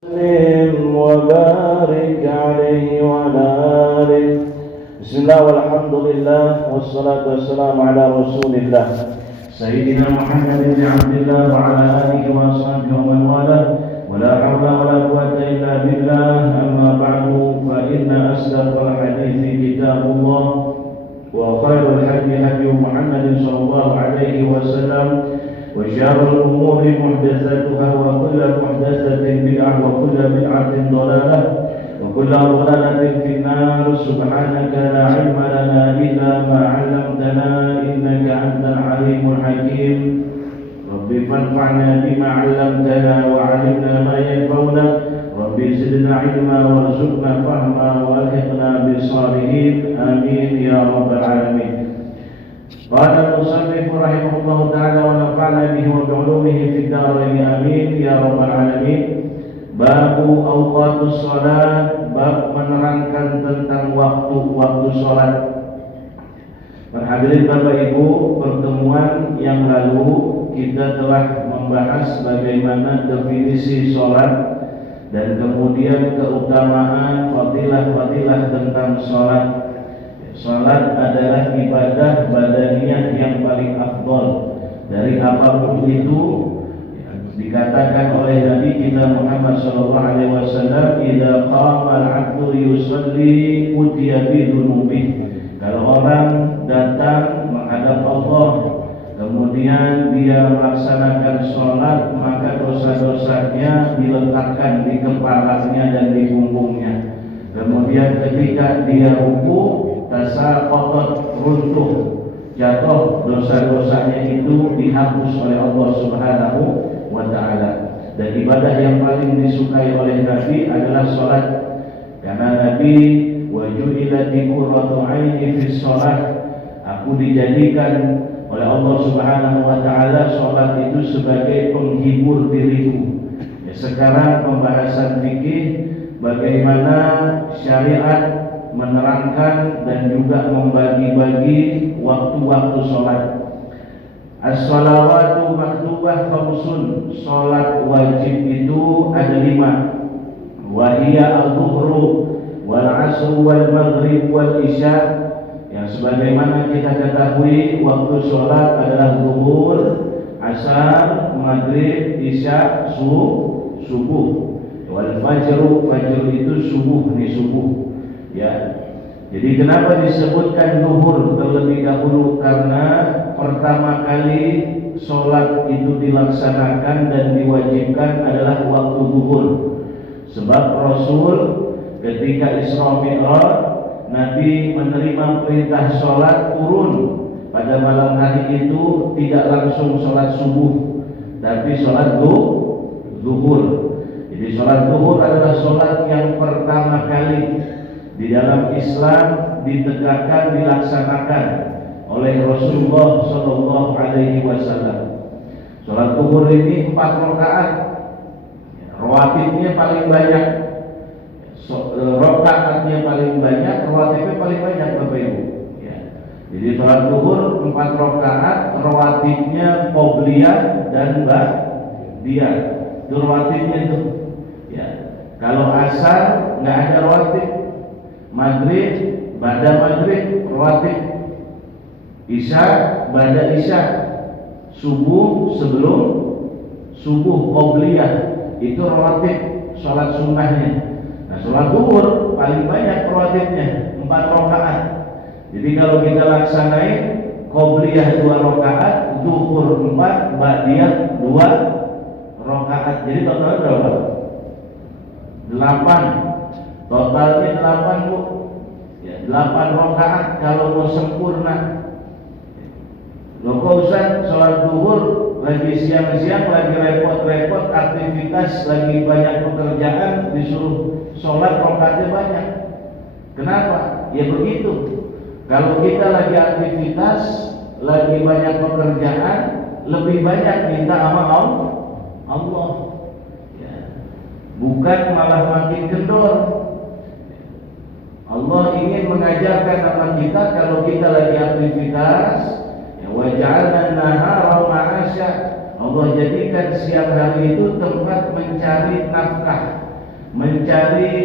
وسلم وبارك عليه وعلى آله. بسم الله والحمد لله والصلاة والسلام على رسول الله سيدنا محمد بن عبد الله وعلى آله وصحبه ومن والاه ولا حول ولا قوة إلا بالله. أما بعد فإن أصدق الحديث كتاب الله وخير الهدي هدي محمد صلى الله عليه وسلم وشر الأمور محدثاتها وكل محدثة بدعة وكل بدعة ضلالة وكل ضلالة في النار. سبحانك لا علم لنا إلا ما علمتنا إنك أنت العليم الحكيم. رب فانفعنا بما علمتنا وعلمنا ما ينفعنا. رب زدنا علما وارزقنا فهما والحقنا بالصالحين آمين يا رب العالمين. قال المصنف رحمه الله تعالى ونفعنا به وبعلومه في الدارين آمين يا رب العالمين. Babu awqatus salat, bab menerangkan tentang waktu-waktu salat. Hadirin Bapak Ibu, pertemuan yang lalu kita telah membahas bagaimana definisi salat dan kemudian keutamaan fadilah-fadilah tentang salat. Salat adalah ibadah badaniyah yang paling afdal dari apapun itu. Dikatakan oleh Nabi kita Muhammad sallallahu alaihi wasallam, "Idza qama al-'abdu yusalli utiya bi dhunubihi." Kalau orang datang menghadap Allah kemudian dia melaksanakan salat, maka dosa-dosanya diletakkan di kepalanya dan di punggungnya. Kemudian ketika dia ruku, tasaqatat, runtuh, jatuh, dosa-dosanya itu dihapus oleh Allah Subhanahu wa ta'ala. Dan ibadah yang paling disukai oleh Nabi adalah salat. Karena Nabi wa ju'ilati qurratu 'aini fi shalah, aku dijadikan oleh Allah Subhanahu wa ta'ala salat itu sebagai penghibur diriku. Ya, sekarang pembahasan fikih bagaimana syariat menerangkan dan juga membagi-bagi waktu-waktu sholat. As-salawatu maktubah khamsun, sholat wajib itu ada 5. Wahiyya al-zuhru wal asru wal maghrib wal isya. Yang sebagaimana kita ketahui waktu sholat adalah zuhur, asar, maghrib, isya, subuh. Wal fajru, fajr itu subuh, ini subuh. Ya, jadi kenapa disebutkan zuhur terlebih dahulu? Karena pertama kali sholat itu dilaksanakan dan diwajibkan adalah waktu zuhur. Sebab Rasul ketika Isra Mi'raj, Nabi menerima perintah sholat turun pada malam hari itu, tidak langsung sholat subuh, tapi sholat zuhur. Jadi sholat zuhur adalah sholat yang pertama kali di dalam Islam ditegakkan, dilaksanakan oleh Rasulullah Sallallahu Alaihi Wasallam. Sholat zuhur ini 4 rakaat, rawatibnya paling banyak, rakaatnya paling banyak, rawatibnya paling banyak, Bapak Ibu. Ya. Jadi sholat zuhur 4 rakaat, rawatibnya qobliyah dan ba'diyah. Itu rawatibnya itu. Ya. Kalau asar nggak ada rawatib. Maghrib, ba'da maghrib, rawatib. Isya, ba'da isya. Subuh, sebelum subuh, qobliyah. Itu rawatib, sholat sunnahnya. Nah, sholat zuhur paling banyak rawatibnya, 4 rakaat. Jadi kalau kita laksanain qobliyah 2 rakaat, zuhur 4, ba'diyah 2 rakaat. Jadi totalnya berapa? 8. Totalnya 8, Bu. Ya, 8 rakaat kalau mau sempurna. Loh kok Ustaz, sholat zuhur lagi siang-siang, lagi repot-repot, aktivitas, lagi banyak pekerjaan, disuruh sholat rakaatnya banyak. Kenapa? Ya begitu. Kalau kita lagi aktivitas, lagi banyak pekerjaan, lebih banyak minta sama Allah. Ya. Bukan malah makin kendor. Allah ingin mengajarkan sama kita kalau kita lagi aktivitas, ya waja'alna an-nahara ma'asya. Allah jadikan siang hari itu tempat mencari nafkah, mencari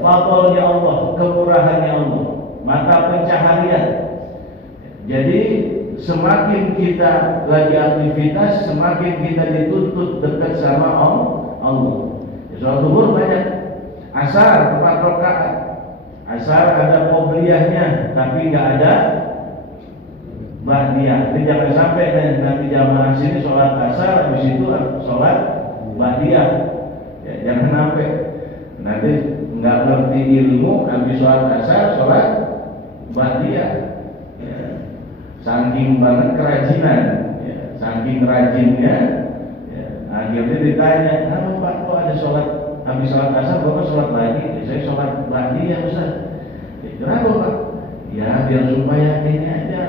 fadlnya Allah, kemurahannya Allah, mata pencaharian. Jadi semakin kita lagi aktivitas, semakin kita dituntut dekat sama Allah. Sholat zuhur banyak, asar 4 rakaat. Asar ada qobliyahnya, tapi nggak ada ba'diyah. Jadi jangan sampai nanti jamaah sini sholat asar, habis itu sholat ba'diyah. Ya, jangan sampai nanti nggak ngerti ilmu, habis sholat asar sholat ba'diyah. Ya. Saking banget kerajinan, ya. Saking rajinnya, ya. Akhirnya ditanya, apa Pak, kok ada sholat habis sholat asar, bapak sholat lagi? Ya, saya sholat ba'diyah Ustaz. Ya, kenapa Pak? Ya biar supaya ini aja,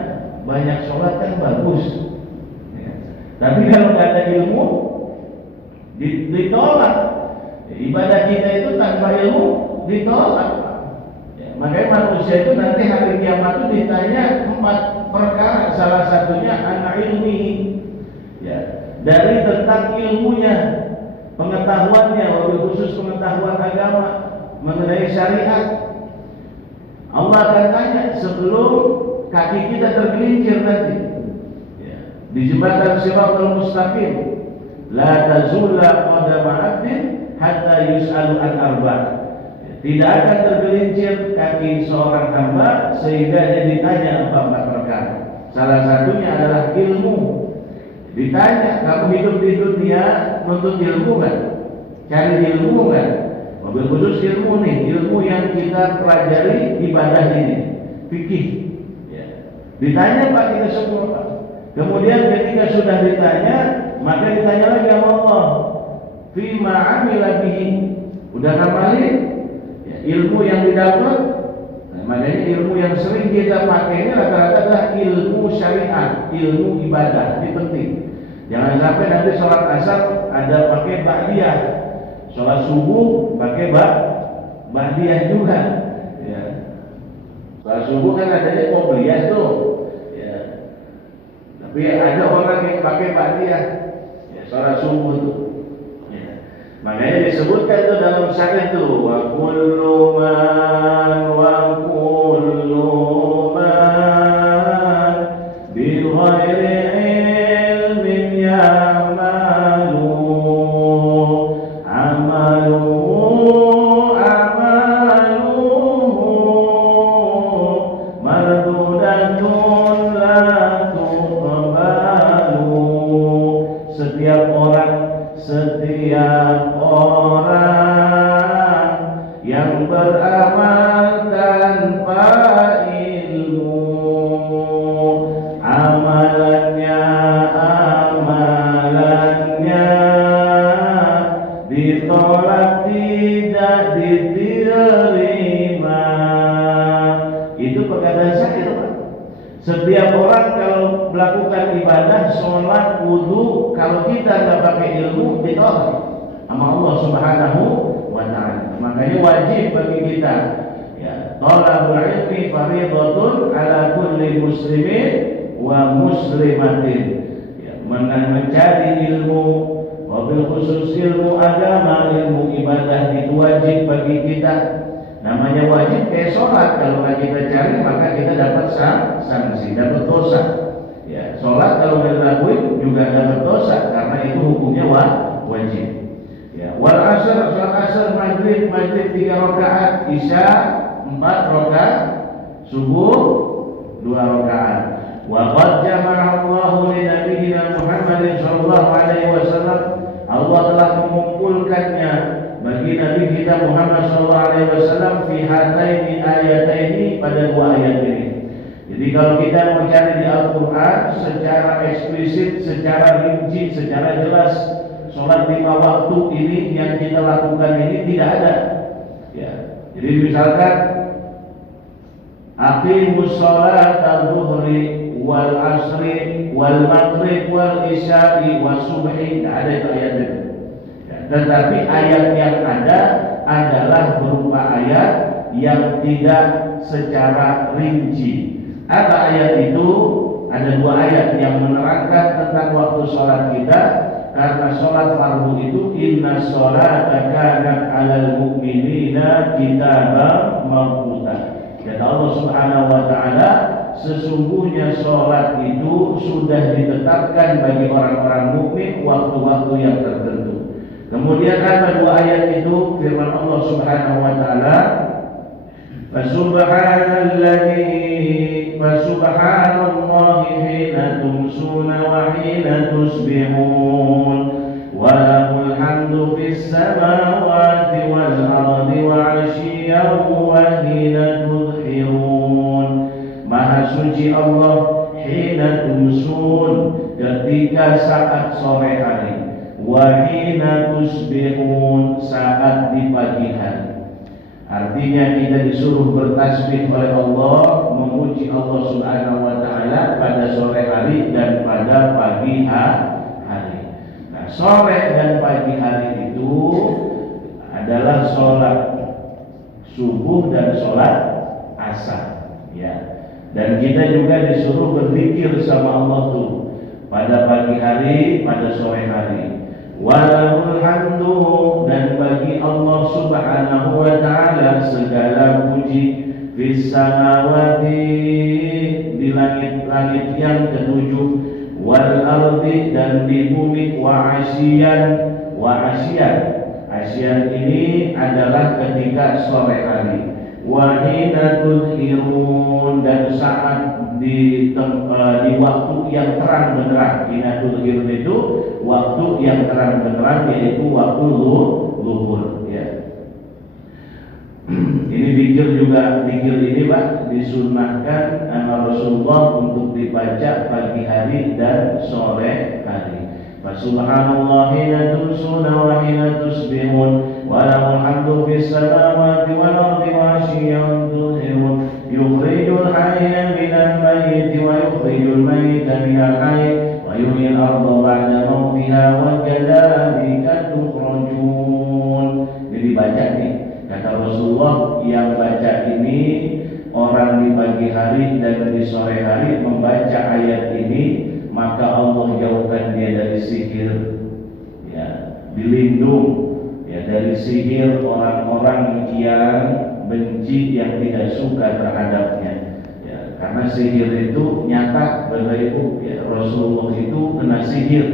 banyak sholat kan bagus, ya. Tapi kalau nggak ada ilmu ditolak. Ya, ibadah kita itu tanpa ilmu ditolak, ya. Makanya manusia itu nanti hari kiamat itu ditanya 4 perkara, salah satunya anak ilmihi, ya, dari tentang ilmunya, pengetahuannya, wabil khusus pengetahuan agama mengenai syariat. Allah akan tanya sebelum kaki kita tergelincir nanti, ya, di jembatan Shiratal Mustaqim, la tazulla qadama 'abdin hatta yus'alu an arba'. Tidak akan tergelincir kaki seorang hamba sehingga dia ditanya 4 perkara. Salah satunya adalah ilmu. Ditanya, kamu hidup di dunia menuntut ilmu kan? Cari ilmu kan? Mobil khusus ilmu nih, ilmu yang kita pelajari ibadah ini, fikih. Ya. Ditanya Pak kita semua Pak. Kemudian ketika sudah ditanya, maka ditanya lagi sama Allah, fima amila bihi. Udah ngamalin ya, ilmu yang didapat. Nah, makanya ilmu yang sering kita pakai ini rata-rata adalah ilmu syariat, ilmu ibadah. Ini penting. Jangan sampai nanti sholat asar ada pakai ba'diyah, sholat subuh pakai ba'diyah juga, ya. Sholat subuh kan adanya qobliyah tuh, ya. Tapi ada orang yang pakai ba'diyah, ya, sholat subuh tuh, ya. Makanya disebutkan itu dalam syair tuh, wa kullu man bi ghairi yang beramal tanpa ilmu, amalannya ditolak, tidak diterima. Itu perkataan saya, Pak. Setiap orang kalau melakukan ibadah, sholat, wudu, kalau kita nggak pakai ilmu, ditolak sama Allah Subhanahu wa ta'ala. Makanya wajib bagi kita, ya, thalabul ilmi fardhatun ala kulli muslimin wa muslimatin, ya, mencari ilmu, wabil khusus ilmu agama, ilmu ibadah itu wajib bagi kita. Namanya wajib kayak sholat, kalau nggak kita cari maka kita dapat sanksi, dapat dosa. Ya, sholat kalau nggak dilakuin juga dapat dosa karena itu hukumnya wajib. Ya, wal asr, sholat asr, maghrib 3 rakaat, isya 4 rakaat, subuh 2 rakaat. Wa qad jama'a Allahu li nabiyyina Muhammadin sallallahu alaihi wasallam. Allah telah mengumpulkannya bagi Nabi kita Muhammad sallallahu alaihi wasallam fi hataini ayataini, pada 2 ayat ini. Jadi kalau kita mencari di Al-Qur'an secara eksplisit, secara rinci, secara jelas, sholat 5 waktu ini yang kita lakukan ini tidak ada. Ya. Jadi misalkan aqimus sholata dhuhri wal asri wal maghrib wal isya'i was subhi, tidak ada itu ayat itu. Ya. Tetapi ayat yang ada adalah berupa ayat yang tidak secara rinci. Apa ayat itu? Ada 2 ayat yang menerangkan tentang waktu sholat kita. karena sholat fardu itu inna sholata kanat 'alal mu'minina kitaban mawquta. Kata Allah Subhanahu wa taala, sesungguhnya sholat itu sudah ditetapkan bagi orang-orang mukmin waktu-waktu yang tertentu. Kemudian apa dua ayat itu? Firman Allah Subhanahu wa taala, Fasubhanallahi hina tumsuna wa hina tusbihun wa lahul hamdu fis samawati wal ardi wa 'ashiyyan wa hina tudhirun. Maha suci Allah hina tumsun, ketika saat sore hari, wa hina tusbihun, saat di pagi hari. Artinya kita disuruh bertasbih oleh Allah, memuji Allah Subhanahu wa taala pada sore hari dan pada pagi hari. Nah, sore dan pagi hari itu adalah sholat subuh dan sholat asar, ya. Dan kita juga disuruh berzikir sama Allah tuh pada pagi hari, pada sore hari. Walahul hamdu, dan bagi Allah Subhanahu wa taala segala puji, fis samawati, di langit-langit yang ketujuh, wal ardi, dan di bumi, wa asyian. Asyian ini adalah ketika sore hari. Wa hina tudhirun, dan saat di waktu yang terang benderang. Hina tudhirun itu waktu yang terang benderang, yaitu waktu zuhur, ya. Ini zikir juga, zikir ini Pak disunnahkan sama Rasulullah untuk dibaca pagi hari dan sore hari. Subhanallah hina tumsuna wa hina tusbihun wa lahul hamdu fis samawati wal ardi wa 'ashiyyan tudhirun yukhrijul hayya minal mayyiti wa yukhrijul mayyita minal hayy wa yuhyil arda ba'da mautiha wa kadzalika tukhrajun. Jadi baca nih, kata Rasulullah, yang baca ini orang di pagi hari dan di sore hari membaca ayat ini, maka Allah jauhkan dia dari sihir, ya, dilindung, ya, dari sihir orang-orang yang benci, yang tidak suka terhadapnya, ya, karena sihir itu nyata, Bapak Ibu, ya. Rasulullah itu kena sihir,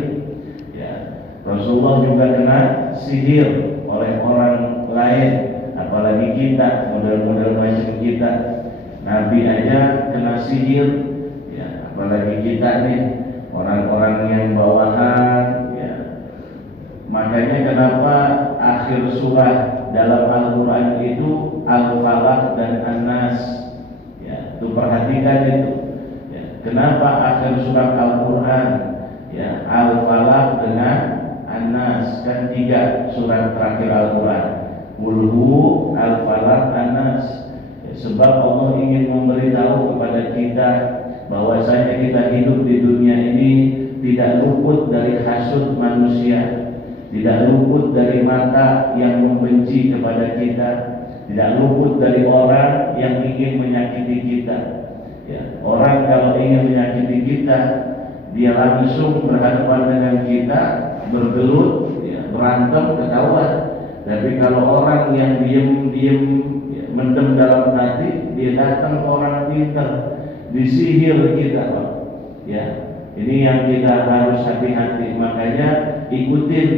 ya. Rasulullah juga kena sihir oleh orang lain, apalagi kita, model-model macam kita. Nabi aja kena sihir, ya, apalagi kita nih, orang-orang yang bawahan, ya. Makanya kenapa akhir surah dalam Al-Quran itu Al-Falaq dan An-Nas, ya, itu perhatikan itu, ya. Kenapa akhir surah Al-Quran, ya, Al-Falaq dengan An-Nas, kan 3 surat terakhir Al-Quran, Qul Al-Falaq An-Nas, ya, sebab Allah ingin memberitahu kepada kita bahwasanya kita hidup di dunia ini tidak luput dari hasud manusia, tidak luput dari mata yang membenci kepada kita, tidak luput dari orang yang ingin menyakiti kita, ya. Orang kalau ingin menyakiti kita, dia langsung berhadapan dengan kita, bergelut, ya, berantem, ketahuan. Tapi kalau orang yang diam-diam, ya, mendem dalam hati, dia datang ke orang pintar, disihir kita, Pak, ya. Ini yang kita harus hati-hati. Makanya ikutin,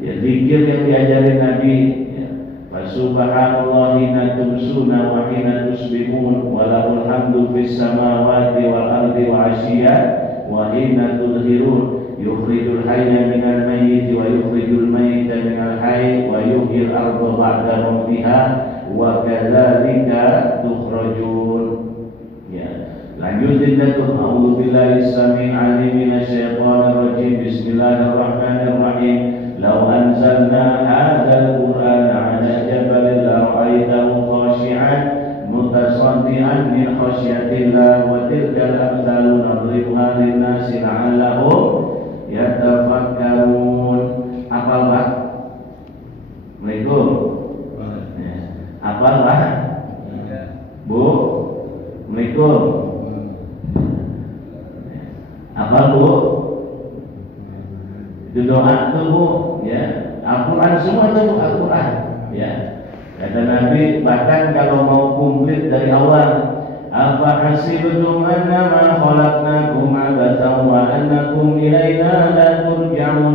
ya, zikir yang diajarin Nabi, ya. Subhanallah hina tumsuna wa hina tusbihun wa lahul hamdu fis samawati wal ardi wa 'ashiyyan wa hina tudhirun yukhrijul hayya minal mayyiti wa yukhrijul mayyita minal hayy wa yuhyil arda ba'da mautiha wa kadzalika tukhrajun. Lanjutin dah tuh. A'udzubillahi samil alim minasyaitonir rajim. Bismillahirrahmanirrahim. Law anzalna hadzal qur'ana 'ala jabalin lara'aitahu khashi'an mutasaddian min khasyatillah wa tilkal amsalu nadribuha lin-nasi la'allahum yatafakkarun. Hafal Pak? Assalamualaikum. Hafal Pak? Bu? Assalamualaikum. Apa Bu? Itu doa semua itu Al-Quran. Ya, kata Nabi, bahkan kalau mau komplit dari awal, afa hasibtum annama khalaqnakum abathan wa annakum ilaina la turja'un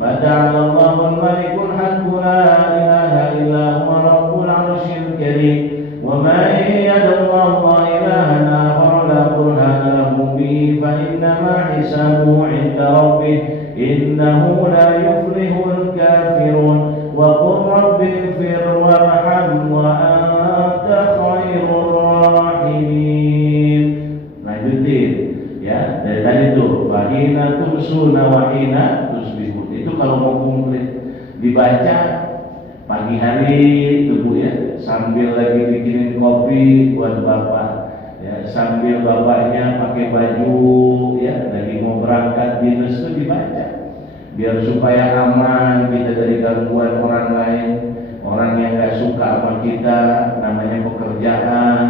fata'ala Allahul malikul haqqu la ilaha illa huwa rabbul arsyil karim wa man yad'u ilahan akhar la burhana lahu bihi fa innama hisabuhu 'inda rabbih innahu la yuflihul kafirun wa qur rabbighfir warham wa anta khairur rahimin. Lanjutin ya, dari tadi itu wahina tumsuna wahina tusbihun. Itu kalau mau komplit dibaca pagi hari itu Bu ya, sambil lagi bikinin kopi buat bapak ya, sambil bapaknya pakai baju ya, lagi mau berangkat dinas itu dibaca, biar supaya aman kita dari gangguan orang lain, orang yang gak suka sama kita. Namanya pekerjaan,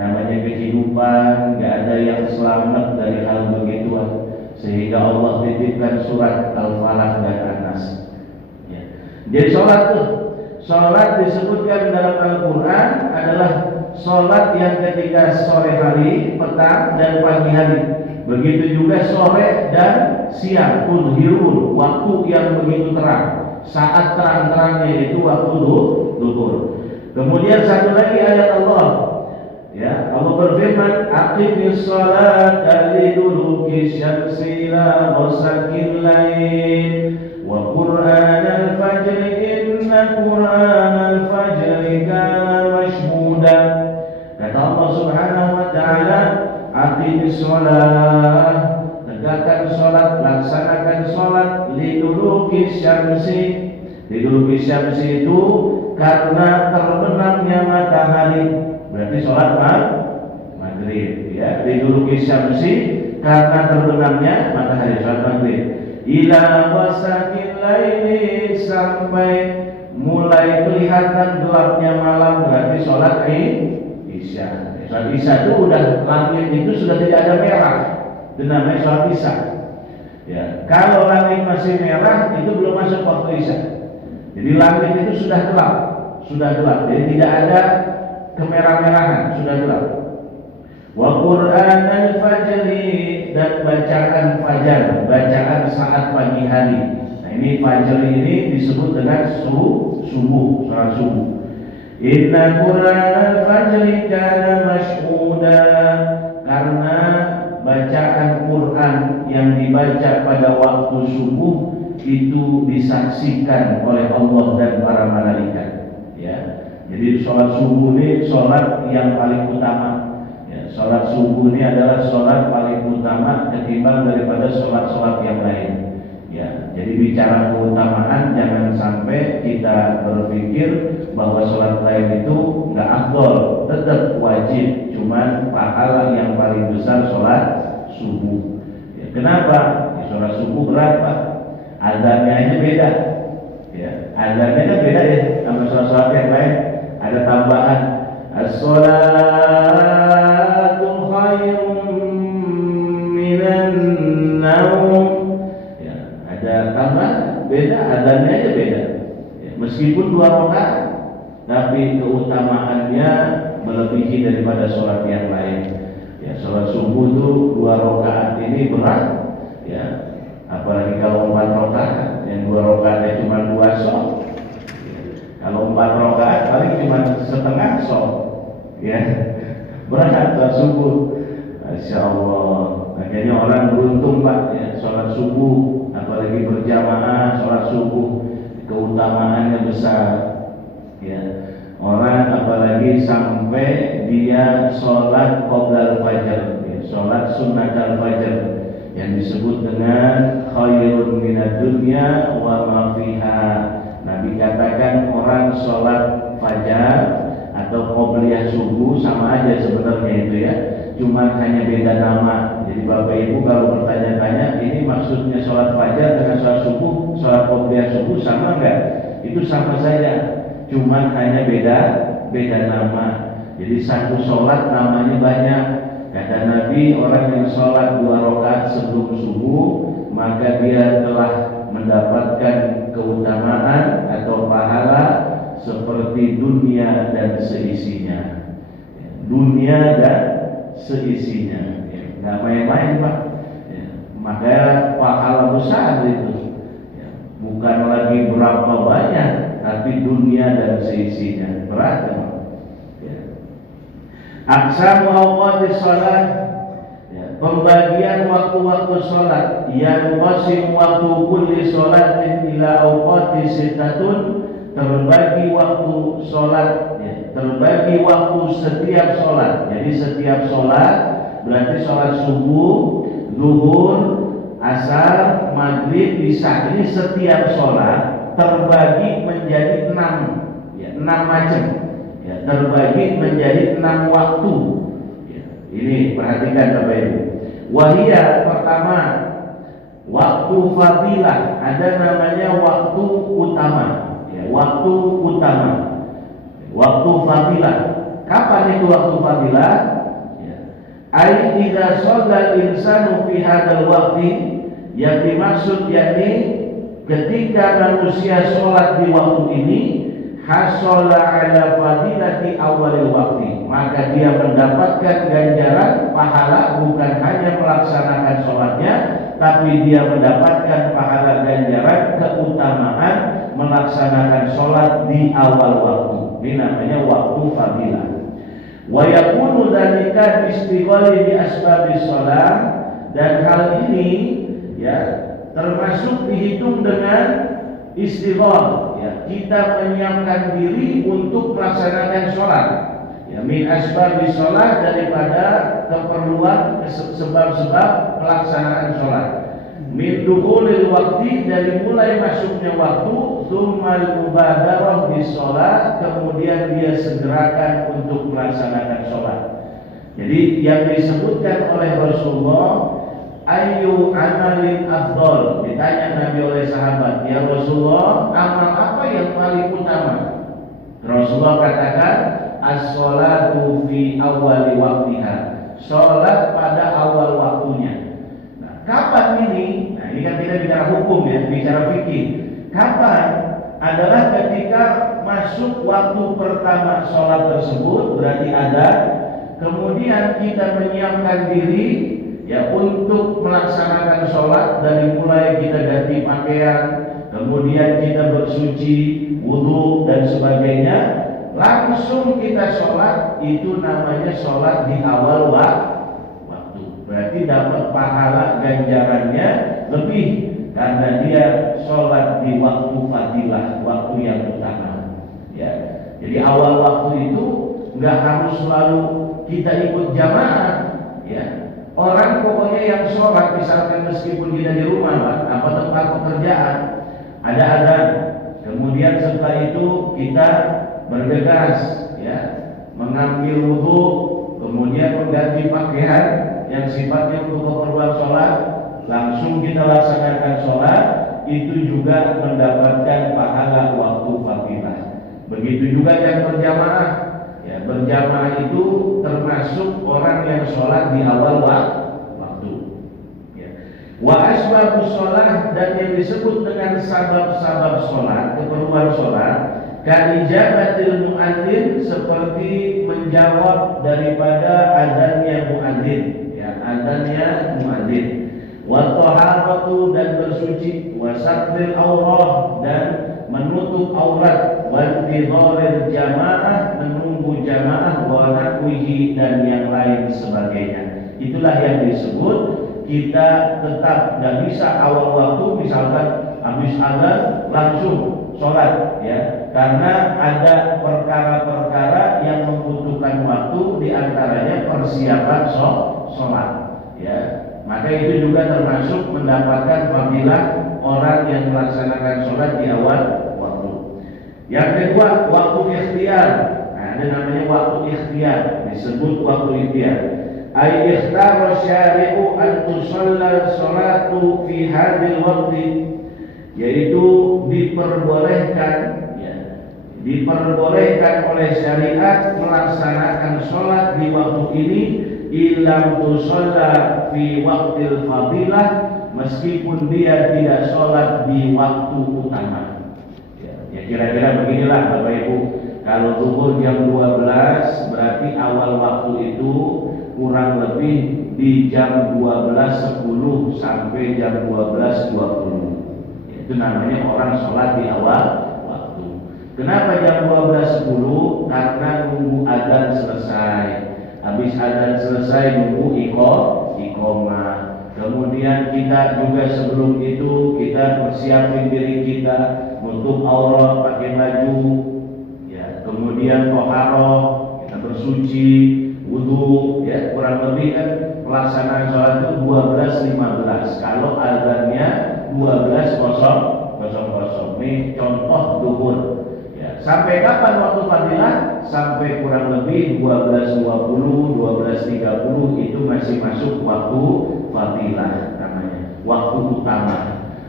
namanya kehidupan, gak ada yang selamat dari hal begituan. Sehingga Allah titipkan surat Al-Falaq dan An-Nas ya. Jadi sholat disebutkan dalam Al-Quran adalah sholat yang ketika sore hari, petang, dan pagi hari. Begitu juga sore dan siang, tudhirun, waktu yang begitu terang, saat terang-terangnya itu waktu duhur. Kemudian satu lagi ayat Allah ya, Allah berfirman, aqimis sholata liduluki syamsi ila ghasaqil lail wa qur'anal fajri inna qur'anal fajri kana mashhuda. Kata Allah Subhanahu wa taala, aqimis sholat, tegakkan sholat, laksanakan sholat, liduluki syamsi. Liduluki syamsi itu karena terbenamnya matahari, berarti sholat maghrib ya. Liduluki syamsi karena terbenamnya matahari, sholat maghrib. Ila wasakil laili, sampai mulai kelihatan gelapnya malam, berarti sholat isya. Sholat isya itu udah, langit itu sudah tidak ada merah, itu namanya sholat isya ya. Kalau langit masih merah itu belum masuk waktu isya. Jadi langit itu sudah gelap, jadi tidak ada kemerah-merahan, sudah gelap. Wa qur'anal fajri, dan bacaan fajar, bacaan saat pagi hari. Nah ini fajar ini disebut dengan subuh, salat subuh. Inna qur'anal fajri kana mashhuda, karena bacaan Quran yang dibaca pada waktu subuh itu disaksikan oleh Allah dan para malaikat ya. Jadi sholat subuh ini sholat yang paling utama ya. Sholat subuh ini adalah sholat paling utama ketimbang daripada sholat-sholat yang lain ya. Jadi bicara keutamaan, jangan sampai kita berpikir bahwa sholat lain itu nggak afdol, tetap wajib, cuman pahala yang paling besar sholat subuh ya. Kenapa? Ya, sholat subuh berapa? Azannya aja beda ya, azannya kan beda ya sama sholat-sholat yang lain. Ada tambahan, as-sholatu khairun minan naum ya, ada tambahan, beda, azannya aja beda ya. Meskipun 2 rakaat, tapi keutamaannya melebihi daripada sholat yang lain ya. Sholat subuh itu 2 rakaat ini berat ya, apalagi kalau 4 rakaat, yang 2 rakaatnya cuma 2 sholat ya. Kalau 4 rakaat paling cuma setengah sholat ya, berat sholat subuh. Masya Allah, makanya orang beruntung Pak ya, sholat subuh, apalagi berjamaah sholat subuh, keutamaannya besar ya. Orang apalagi sampai dia sholat qoblal fajar ya, sholat sunnatal fajar yang disebut dengan khairun minad dunya wa ma fiha. Nabi katakan orang sholat fajar atau qobliyah subuh sama aja sebenarnya itu ya, cuma hanya beda nama. Jadi Bapak Ibu kalau bertanya-tanya ini maksudnya sholat fajar dengan sholat subuh, sholat qobliyah subuh sama enggak? Itu sama saja, cuma hanya beda nama. Jadi satu sholat namanya banyak. Kata Nabi, orang yang sholat 2 rakaat sebelum subuh, maka dia telah mendapatkan keutamaan atau pahala seperti dunia dan seisinya. Dunia dan seisinya, nggak main-main Pak. Maka pahala besar itu, bukan lagi berapa banyak, tapi dunia dan seisinya berat. Aqsamu awqatis shalah, pembagian waktu-waktu sholat, yang qasim waktu kulli sholatin ila awqati sittatun, terbagi waktu sholat, terbagi waktu setiap sholat. Jadi setiap sholat berarti sholat subuh, zuhur, asar, maghrib, isya. Ini setiap sholat terbagi menjadi 6 macam. Terbagi menjadi 6 waktu. Ini perhatikan Bapak Ibu. Wahia, pertama, waktu fadilah, ada namanya waktu utama. Waktu utama, waktu fadilah. Kapan itu waktu fadilah? Ai idza shalla insanu fi hadzal waqti, yang dimaksud yakni ketika manusia sholat di waktu ini, hasala ala fadilati awalil waqti, maka dia mendapatkan ganjaran pahala bukan hanya melaksanakan sholatnya, tapi dia mendapatkan pahala ganjaran keutamaan melaksanakan sholat di awal waktu. Ini namanya waktu fadilah. Wa yakunu dzalika biistighali bi asbabis shalah, dan hal ini termasuk dihitung dengan istighol, kita menyiapkan diri untuk melaksanakan sholat, min asbabis shalah, daripada keperluan sebab-sebab pelaksanaan sholat. Min dukhulil waqti, dari mulai masuknya waktu, tsummal mubadarah bis shalah, kemudian dia segerakan untuk melaksanakan sholat. Jadi yang disebutkan oleh Rasulullah, ayu amalin afdol, ditanya Nabi oleh sahabat, ya Rasulullah, amal apa yang paling utama? Rasulullah katakan, as-sholatu fi awali waktiha, sholat pada awal waktunya. Kapan ini? Nah, ini kan kita bicara hukum bicara fikih. Kapan? Adalah ketika masuk waktu pertama sholat tersebut, berarti ada. Kemudian kita menyiapkan diri untuk melaksanakan sholat, dari mulai kita ganti pakaian, kemudian kita bersuci, wudu dan sebagainya, langsung kita sholat. Itu namanya sholat di awal waktu. Berarti dapat pahala ganjarannya lebih karena dia sholat di waktu fadilah, waktu yang utama. Jadi awal waktu itu nggak harus selalu kita ikut jamaah. Orang pokoknya yang sholat, misalkan meskipun kita di rumah apa tempat pekerjaan, ada adzan, kemudian setelah itu kita bergegas mengambil wudu, kemudian mengganti pakaian yang sifatnya untuk keperluan sholat, langsung kita laksanakan sholat, itu juga mendapatkan pahala waktu fadilah. Begitu juga yang berjamaah, berjamaah itu termasuk orang yang sholat di awal waktu. Wa asbabus sholat, dan yang disebut dengan sabab-sabab sholat, keperluan sholat, kaijabatil muadzin, seperti menjawab daripada adzannya muadzin. Adanya muadzin, wa taharatu, dan bersuci, wa satril aurah, dan menutup aurat, wa intidharil jamaah, menunggu jamaah, wa nahwihi, dan yang lain sebagainya. Itulah yang disebut kita tetap nggak bisa awal waktu, misalkan habis adzan langsung sholat, karena ada perkara-perkara yang membutuhkan waktu, diantaranya persiapan sholat. Maka itu juga termasuk mendapatkan fadilah orang yang melaksanakan sholat di awal waktu. Yang kedua, waktu ikhtiar. Ada namanya waktu ikhtiar, disebut waktu ikhtiar. Ay ikhtara syari'u an tusalla sholatu fi hadhil waqti, yaitu diperbolehkan oleh syariat melaksanakan sholat di waktu ini, ilam tusalla fi waqtil fadilah, meskipun dia tidak sholat di waktu utama. Ya kira-kira beginilah Bapak Ibu. Kalau zuhur jam 12 berarti awal waktu itu kurang lebih di jam 12.10 sampai jam 12.20. Itu namanya orang sholat di awal waktu. Kenapa jam 12.10? Karena nunggu adzan selesai. Habis adzan selesai nunggu iqamah. Kemudian kita juga sebelum itu kita persiapin diri kita untuk aurat, pakai baju, ya. Kemudian toharoh, kita bersuci, wudu, ya. Kurang lebih kan pelaksanaan sholat itu 12.15. Kalau azannya 12.00. Ini contoh duhur. Ya. Sampai kapan waktu fadilah? Sampai kurang lebih 12.20, 12.30 itu masih masuk waktu fadilah namanya, waktu utama.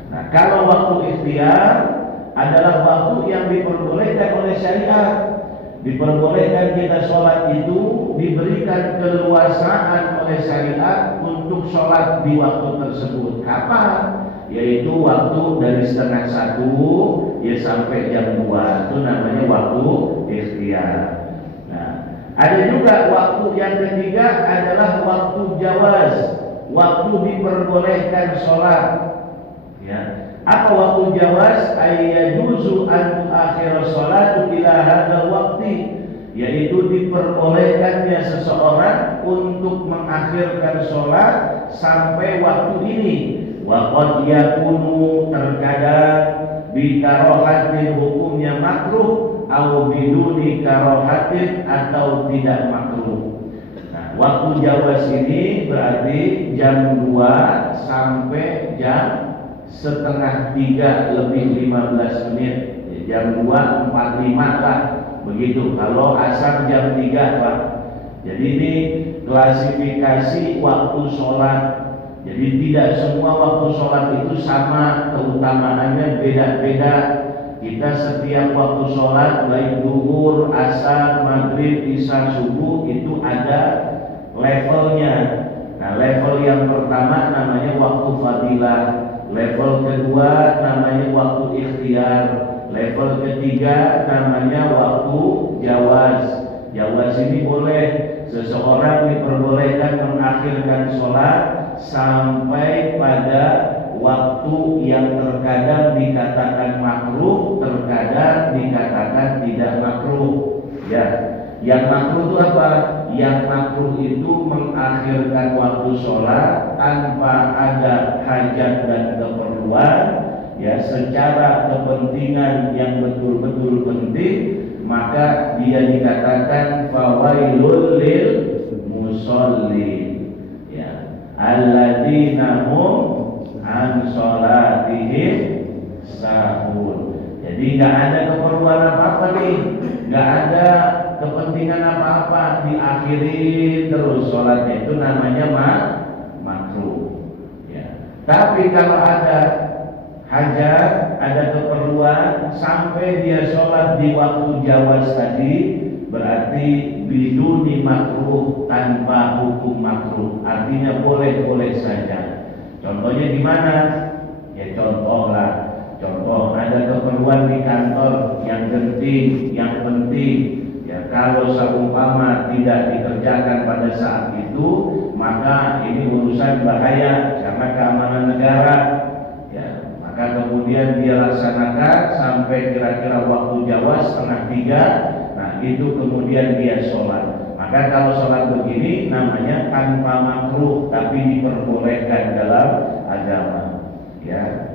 Nah, kalau waktu ikhtiar adalah waktu yang diperbolehkan oleh syariat. Diperbolehkan kita sholat itu, diberikan keleluasaan oleh syariat untuk sholat di waktu tersebut. Kapan? Yaitu waktu dari 12:30 ya sampai jam 2. Itu namanya waktu ikhtiar. Nah, ada juga waktu yang ketiga adalah waktu jawaz, waktu diperbolehkan sholat. Ya. Apa waktu jawaz? Ayyajuzu an tu'akhir sholatu ila hadzal waqti, yaitu diperbolehkannya seseorang untuk mengakhirkan sholat sampai waktu ini. Wa qad yakunu, terkadang bikarohatin hukumnya makruh, atau biduni karohatin atau tidak makruh. Nah, waktu jawaz ini berarti jam 2 sampai jam setengah 3 lebih 15 menit. Jam 2.45 lah, begitu. Kalau asar jam 3 Pak. Jadi ini klasifikasi waktu sholat. Jadi tidak semua waktu sholat itu sama, keutamaannya beda-beda. Kita setiap waktu sholat baik zuhur, asar, maghrib, isya, subuh itu ada levelnya. Nah, level yang pertama namanya waktu fadilah, level kedua namanya waktu ikhtiar, level ketiga namanya waktu jawaz. Jawaz ini boleh seseorang diperbolehkan mengakhirkan sholat sampai pada waktu yang terkadang dikatakan makruh, terkadang dikatakan tidak makruh. Ya, yang makruh itu apa? Yang makruh itu mengakhirkan waktu sholat tanpa ada hajat dan keperluan, ya, secara kepentingan yang betul-betul penting, maka dia dikatakan fawailul lil musallin, ya, alladzina hum an sholatihim sahun. Jadi nggak ada keperluan apa-apa nih, nggak ada kepentingan apa-apa, diakhiri terus sholatnya, itu namanya makruh. Ya. Tapi kalau ada hajat, ada keperluan sampai dia sholat di waktu jawaz tadi, berarti biduni makruh, tanpa hukum makruh. Artinya boleh-boleh saja. Contohnya gimana? Ya contoh ada keperluan di kantor yang genting, yang penting. Ya, kalau seumpama tidak dikerjakan pada saat itu, maka ini urusan bahaya karena keamanan negara. Ya, maka kemudian dia laksanakan sampai kira-kira waktu jawaz 2:30. Nah, itu kemudian dia sholat. Maka kalau sholat begini namanya tanpa makruh, tapi diperbolehkan dalam agama. Ya.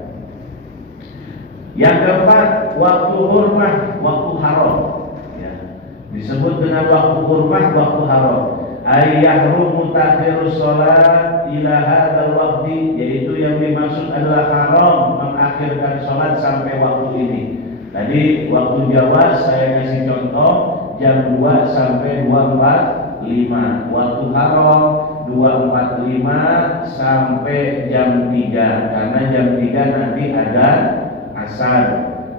Yang keempat, waktu hurmah, waktu haram. Disebut dengan waktu hurmah, waktu haram. Ayyahrumu ta'khirus sholat ila hadzal waqti, yaitu yang dimaksud adalah haram mengakhirkan sholat sampai waktu ini. Tadi waktu jawaz saya kasih contoh jam 2 sampai 2.45. Waktu haram 2.45 sampai jam 3, karena jam 3 nanti ada asar.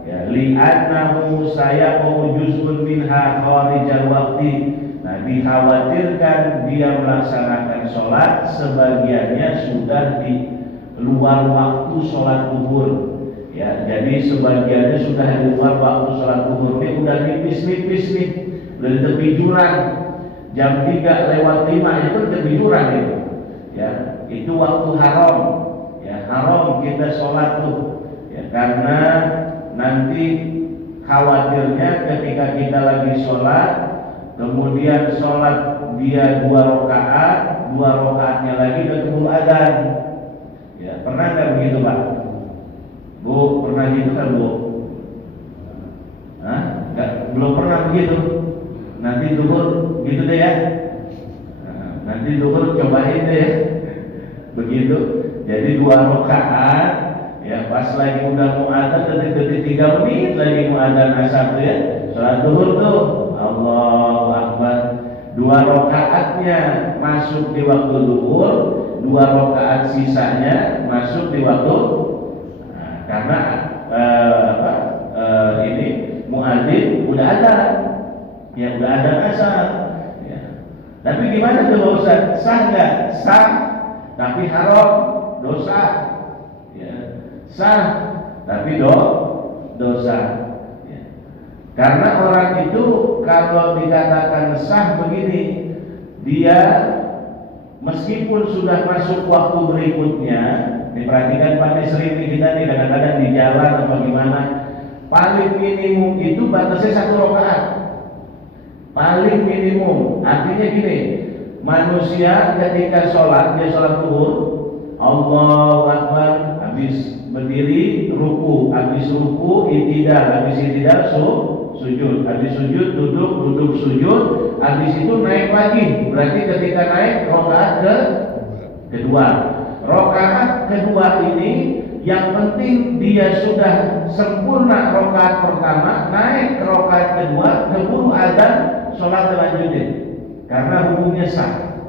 Ya, li'annahu sayaqu juz'un minha kharijal waqti. Nah, dikhawatirkan dia melaksanakan sholat sebagiannya sudah luar waktu sholat zuhur. Ya, jadi sebagiannya sudah di luar waktu sholat zuhur. Ini udah nipis-nipis nih, udah di tepi jurang. Jam 3:05 itu tepi jurang itu. Ya, itu waktu haram. Ya, haram kita sholat tuh. Ya, karena nanti khawatirnya ketika kita lagi sholat, kemudian sholat dia 2 rakaat, 2 rakaatnya lagi udah keburu adzan. Ya, pernah nggak begitu Pak? Bu, pernah gitu kan Bu? Hah? Nggak, belum pernah begitu. Nanti zuhur gitu deh ya. Nanti zuhur cobain deh ya. Begitu. Jadi 2 rakaat. Ya, pas lagi udah mau adzan, detik-detik 3 menit lagi mau adzan asar tuh ya. Sholat zuhur tuh, Allahu Akbar. 2 rakaatnya masuk di waktu zuhur, 2 rakaat sisanya masuk di waktu karena ini muadzin udah ada, ya udah ada asar. Ya. Tapi gimana tuh Pak Ustaz? Sah nggak? Sah, tapi haram, dosa. Ya. Sah, tapi dosa. Ya. Karena orang itu kalau dikatakan sah begini, dia meskipun sudah masuk waktu berikutnya, diperhatikan Pak, sering kita nih kadang-kadang di jalan atau gimana, paling minimum itu batasnya 1 rakaat. Paling minimum, artinya gini, manusia ketika sholat, dia sholat zuhur, Allahu Akbar, habis berdiri ruku, habis ruku itidal, habis itidal sujud, habis sujud duduk sujud, habis itu naik lagi. Berarti ketika naik rakaat kedua. Rakaat kedua ini yang penting dia sudah sempurna rakaat pertama, naik ke rakaat kedua, keburu adzan, sholat lanjutin. Karena hukumnya sah.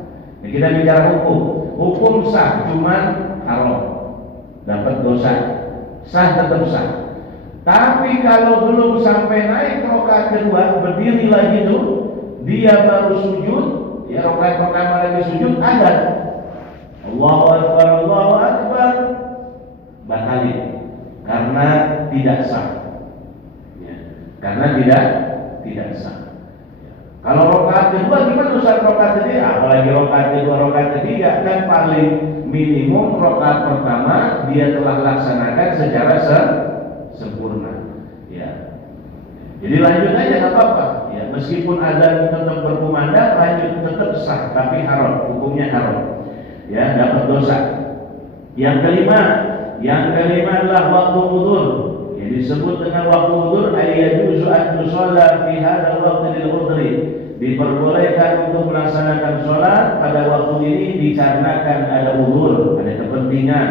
Ya, kita bicara hukum sah, cuman haram, dapat dosa. Sah tetap sah. Tapi kalau belum sampai naik ke rakaat kedua, berdiri lagi tuh, dia baru sujud, ya rakaat pertama lagi sujud, adzan. Allahu Akbar, Allahu Akbar, batalin karena tidak sah. Ya, karena tidak sah. Ya. Kalau rakaat kedua gimana Ustaz? Rakaat ketiga, apalagi rakaat kedua, rakaat ketiga kan paling minimum rakaat pertama dia telah laksanakan secara sempurna. Ya. Jadi lanjut aja nggak apa-apa. Ya, meskipun adzan tetap berkumandang, lanjut tetap sah, tapi haram, hukumnya haram. Ya, dapat dosa. Yang kelima adalah waktu udzur. Yang disebut dengan waktu udzur ayajuzu an tusalla fi hadzal waqti lil udhri. Diperbolehkan untuk melaksanakan sholat pada waktu ini dikarenakan ada udzur, ada kepentingan.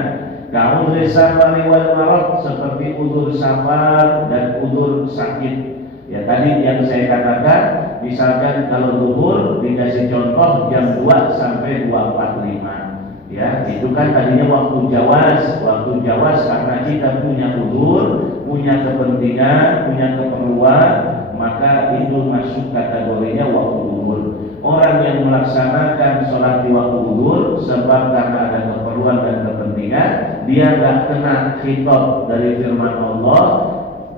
Ka'udhri safari wal marad, seperti udzur safar dan udzur sakit. Ya tadi yang saya katakan, misalkan kalau zuhur dikasih contoh jam 2 sampai 2:45. Ya, itu kan tadinya waktu jawas karena kita punya udzur, punya kepentingan, punya keperluan, maka itu masuk kategorinya waktu zuhur. Orang yang melaksanakan sholat di waktu zuhur sebab karena ada keperluan dan kepentingan, dia nggak kena khitab dari firman Allah,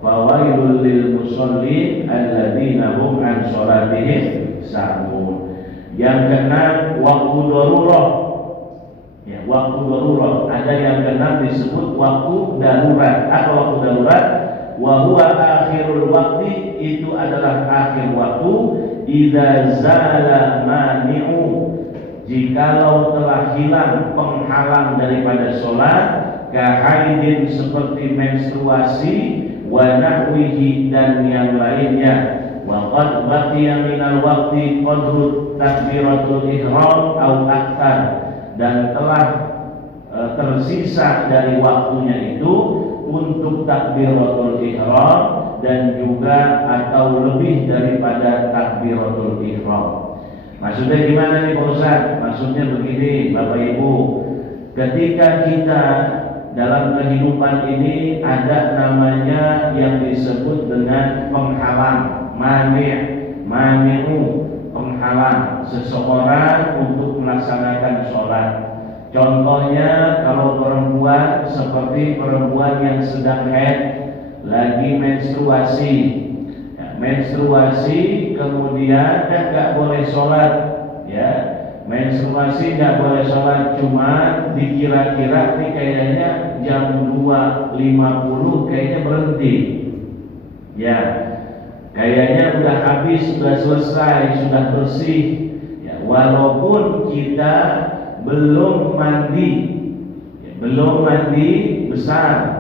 fawailul lil musallin alladzina hum an sholatihim sahun. Yang kena waktu darurah. Ya, waktu darurat. Ada yang kena disebut waktu darurat. Apa waktu darurat? Wa huwa akhirul waqti, itu adalah akhir waktu. Idza zala mani'u, jikalau telah hilang penghalang daripada sholat, kahaidin seperti menstruasi, wa nahwihi dan yang lainnya. Wa qad baqiya minal waqti qadru takbiratul ihram au aktar, dan telah tersisa dari waktunya itu untuk takbiratul ihram dan juga atau lebih daripada takbiratul ihram. Maksudnya gimana nih Pak Ustaz? Maksudnya begini Bapak Ibu, ketika kita dalam kehidupan ini ada namanya yang disebut dengan penghalang, mani'u, penghalang seseorang untuk melaksanakan sholat. Contohnya kalau perempuan seperti perempuan yang sedang haid, lagi menstruasi, ya, menstruasi kemudian kan nggak boleh sholat, ya, menstruasi nggak boleh sholat, cuma dikira-kira nih kayaknya jam 2.50 kayaknya berhenti, ya, kayaknya udah habis, sudah selesai, sudah bersih, ya, walaupun kita belum mandi, ya, belum mandi besar.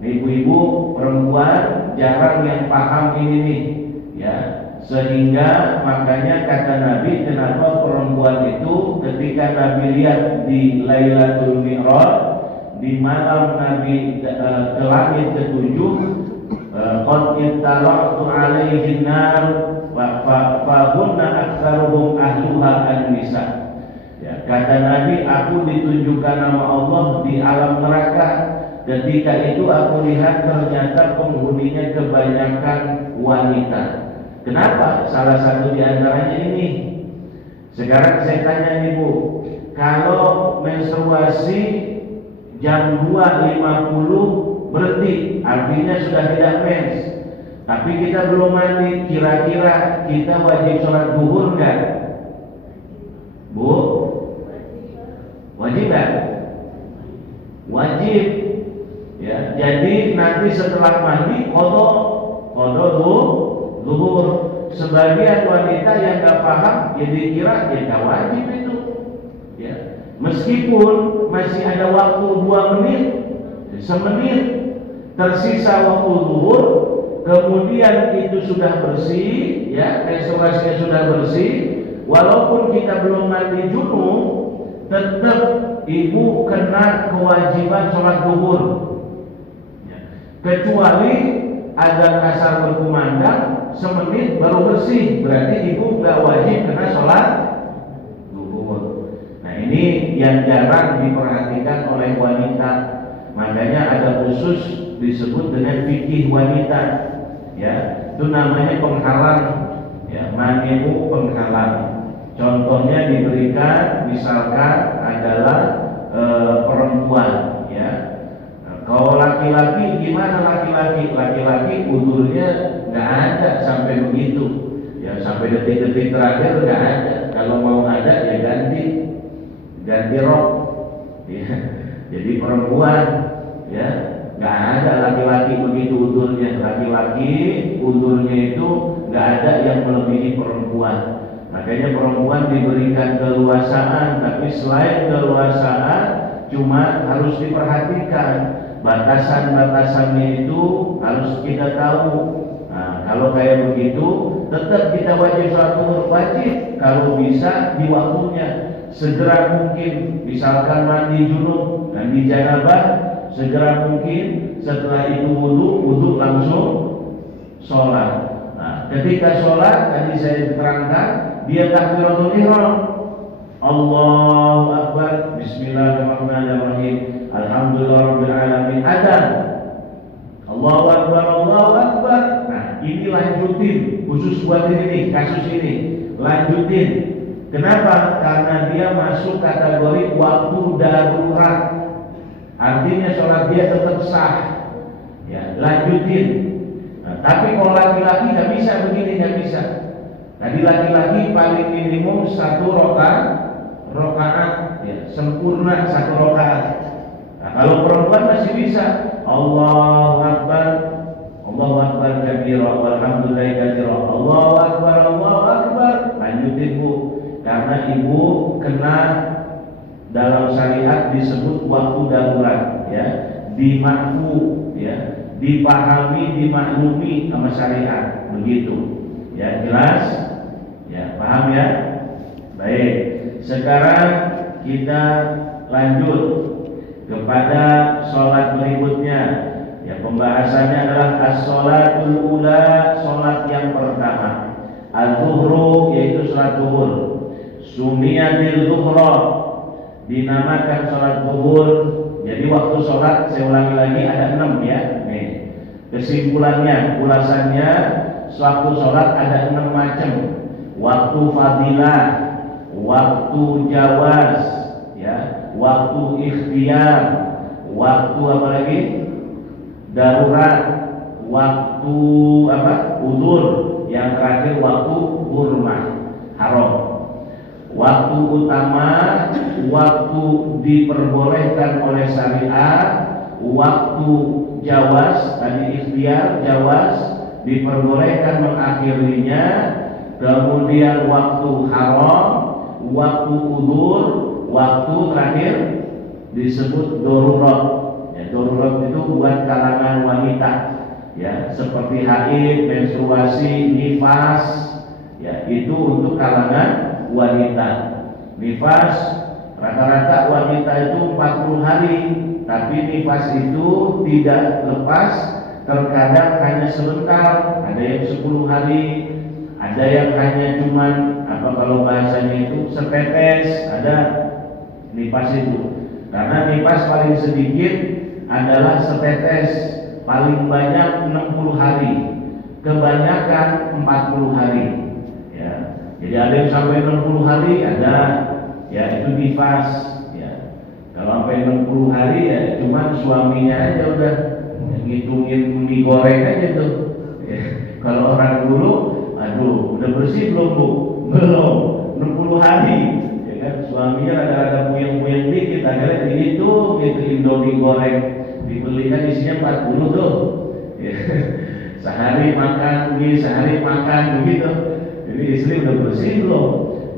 Ibu-ibu perempuan jarang yang paham ini nih, ya, sehingga makanya kata Nabi, kenapa perempuan itu ketika Nabi lihat di Lailatul Mi'raj, di malam Nabi ke langit ketujuh, qad ittara'tu 'alaihin nar fa hunna aktsaruhum ahluha an-nisa. Ya, kata Nabi, aku ditunjukkan nama Allah di alam neraka. Ketika itu aku lihat ternyata penghuninya kebanyakan wanita. Kenapa? Salah satu di antaranya ini. Sekarang saya tanya nih Bu, kalau menstruasi jam 2.50 berhenti, artinya sudah tidak mens. Tapi kita belum mandi, kira-kira kita wajib sholat zuhur nggak? Bu? Wajib nggak? Wajib. Ya, jadi nanti setelah mandi qada zuhur. Sebagian wanita yang nggak paham jadi kira ya nggak wajib itu. Ya, meskipun masih ada waktu 2 menit, semenit tersisa waktu zuhur, kemudian itu sudah bersih, ya, menstruasinya sudah bersih, walaupun kita belum mandi junub, tetap ibu kena kewajiban sholat zuhur. Kecuali azan asar berkumandang semenit baru bersih, berarti ibu nggak wajib kena sholat zuhur. Nah, ini yang jarang diperhatikan oleh wanita, makanya ada khusus disebut dengan fikih wanita, ya, itu namanya penghalang, ya, mani'u penghalang. Contohnya diberikan misalkan adalah perempuan, ya. Kalau laki-laki gimana laki-laki? Laki-laki udurnya nggak ada sampai begitu, ya, sampai detik-detik terakhir nggak ada. Kalau mau ada ya ganti rok, ya. Jadi perempuan, ya, nggak ada laki-laki begitu udurnya. Laki-laki udurnya itu nggak ada yang melebihi perempuan. Makanya perempuan diberikan keluasaan, tapi selain keluasaan cuma harus diperhatikan. Batasan-batasannya itu harus kita tahu. Nah, kalau kayak begitu, tetap kita wajib sholat zuhur, wajib. Kalau bisa di waktunya, segera mungkin. Misalkan mandi junub, mandi janabah, segera mungkin. Setelah itu wudu langsung sholat. Nah, ketika sholat tadi saya terangkan, dia takbiratul ihram, Allahu Akbar, Bismillahirrahmanirrahim, Alhamdulillahirabbil alamin, adzan, Allahu Akbar, Allahu Akbar. Nah, ini lanjutin, khusus buat ini nih, kasus ini lanjutin. Kenapa? Karena dia masuk kategori waktu darurat, artinya sholat dia tetap sah, ya, lanjutin. Nah, tapi kalau laki-laki nggak bisa begini, nggak bisa. Tadi laki-laki paling minimum 1 rakaat, ya, sempurna 1 rakaat. Nah, kalau perempuan masih bisa, Allahu Akbar, Allahu Akbar kabira, walhamdulillahi katsira, Allahu Akbar, Allahu Akbar. Lanjutin Bu, karena ibu kena dalam syariat disebut waktu darurat, ya, dimakfu, ya, dipahami, dimaklumi sama syariat, begitu. Ya, jelas? Ya, paham ya? Baik. Sekarang kita lanjut kepada sholat berikutnya. Ya, pembahasannya adalah as-sholatul ula, sholat yang pertama. Al-zuhru, yaitu sholat zuhur. Sumiyatil zuhra, dinamakan sholat zuhur. Jadi waktu sholat, saya ulangi lagi, ada 6 ya. Nih, kesimpulannya, ulasannya, waktu sholat ada 6 macam. Waktu fadilah, waktu jawaz, ya, waktu ikhtiar, waktu apa lagi? Darurat, waktu apa? Udzur, yang terakhir waktu hurmah, haram. Waktu utama, waktu diperbolehkan oleh syariat, waktu jawaz, tadi ikhtiar, jawaz, diperbolehkan mengakhirinya, kemudian waktu haram, waktu udzur, waktu terakhir disebut darurat. Ya, darurat itu buat kalangan wanita, ya, seperti haid, menstruasi, nifas, ya, itu untuk kalangan wanita. Nifas rata-rata wanita itu 40 hari, tapi nifas itu tidak lepas, terkadang hanya sebentar, ada yang 10 hari, ada yang hanya cuman apa kalau bahasanya itu setetes, ada nifas itu. Karena nifas paling sedikit adalah setetes, paling banyak 60 hari, kebanyakan 40 hari. Ya. Jadi ada yang sampai 60 hari, ada, ya, itu nifas. Ya. Kalau sampai 60 hari ya cuman suaminya aja udah ngitungin mie goreng aja tuh. Ya. Kalau orang dulu, aduh, udah bersih belum Bu? Belum, 60 hari. Ya kan, suaminya ada puyeng-puyeng dikit, akhirnya ini tuh gitu Indomie goreng dibeli kan isinya 40 tuh. Ya. Sehari makan mie, sehari makan begitu. Jadi istri udah bersih belum?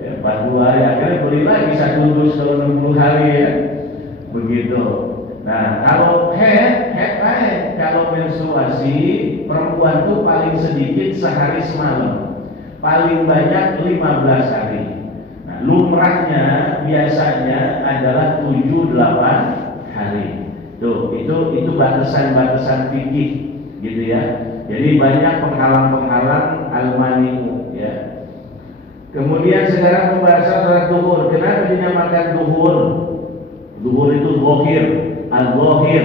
Ya, 40 hari, akhirnya beli lagi satu dus kalau 60 hari ya. Begitu. Nah, kalau head kalau menstruasi perempuan tuh paling sedikit sehari semalam, paling banyak 15 hari. Nah, lumrahnya biasanya adalah 7-8 hari. Tuh, itu batasan-batasan fikih gitu ya. Jadi banyak penghalang-penghalang al-mani'u ya. Kemudian sekarang pembahasan salat duhur. Kenapa dinamakan duhur? Duhur itu zahir, al-zahir.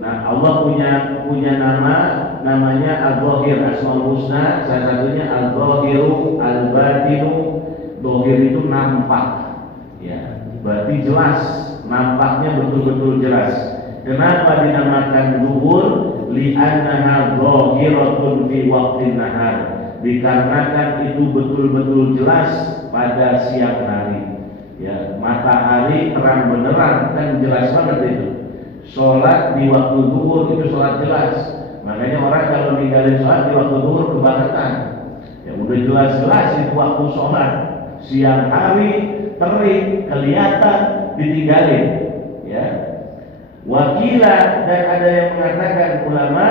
Nah, Allah punya nama, namanya al-zahir, Asmaul Husna, salah satunya al-zahiru, al-batinu. Zahir itu nampak. Ya, berarti jelas, nampaknya betul-betul jelas. Kenapa dinamakan duhur? Li'annaha zahiratun fi waqtin nahar. Dikarenakan itu betul-betul jelas pada siang hari. Ya, matahari terang benderang, kan jelas banget itu. Sholat di waktu duhur itu sholat jelas. Makanya orang kalau ninggalin sholat di waktu duhur kebangetan. Ya udah jelas-jelas itu waktu sholat. Siang hari terik, kelihatan, ditinggalin. Ya. Wakila, dan ada yang mengatakan ulama,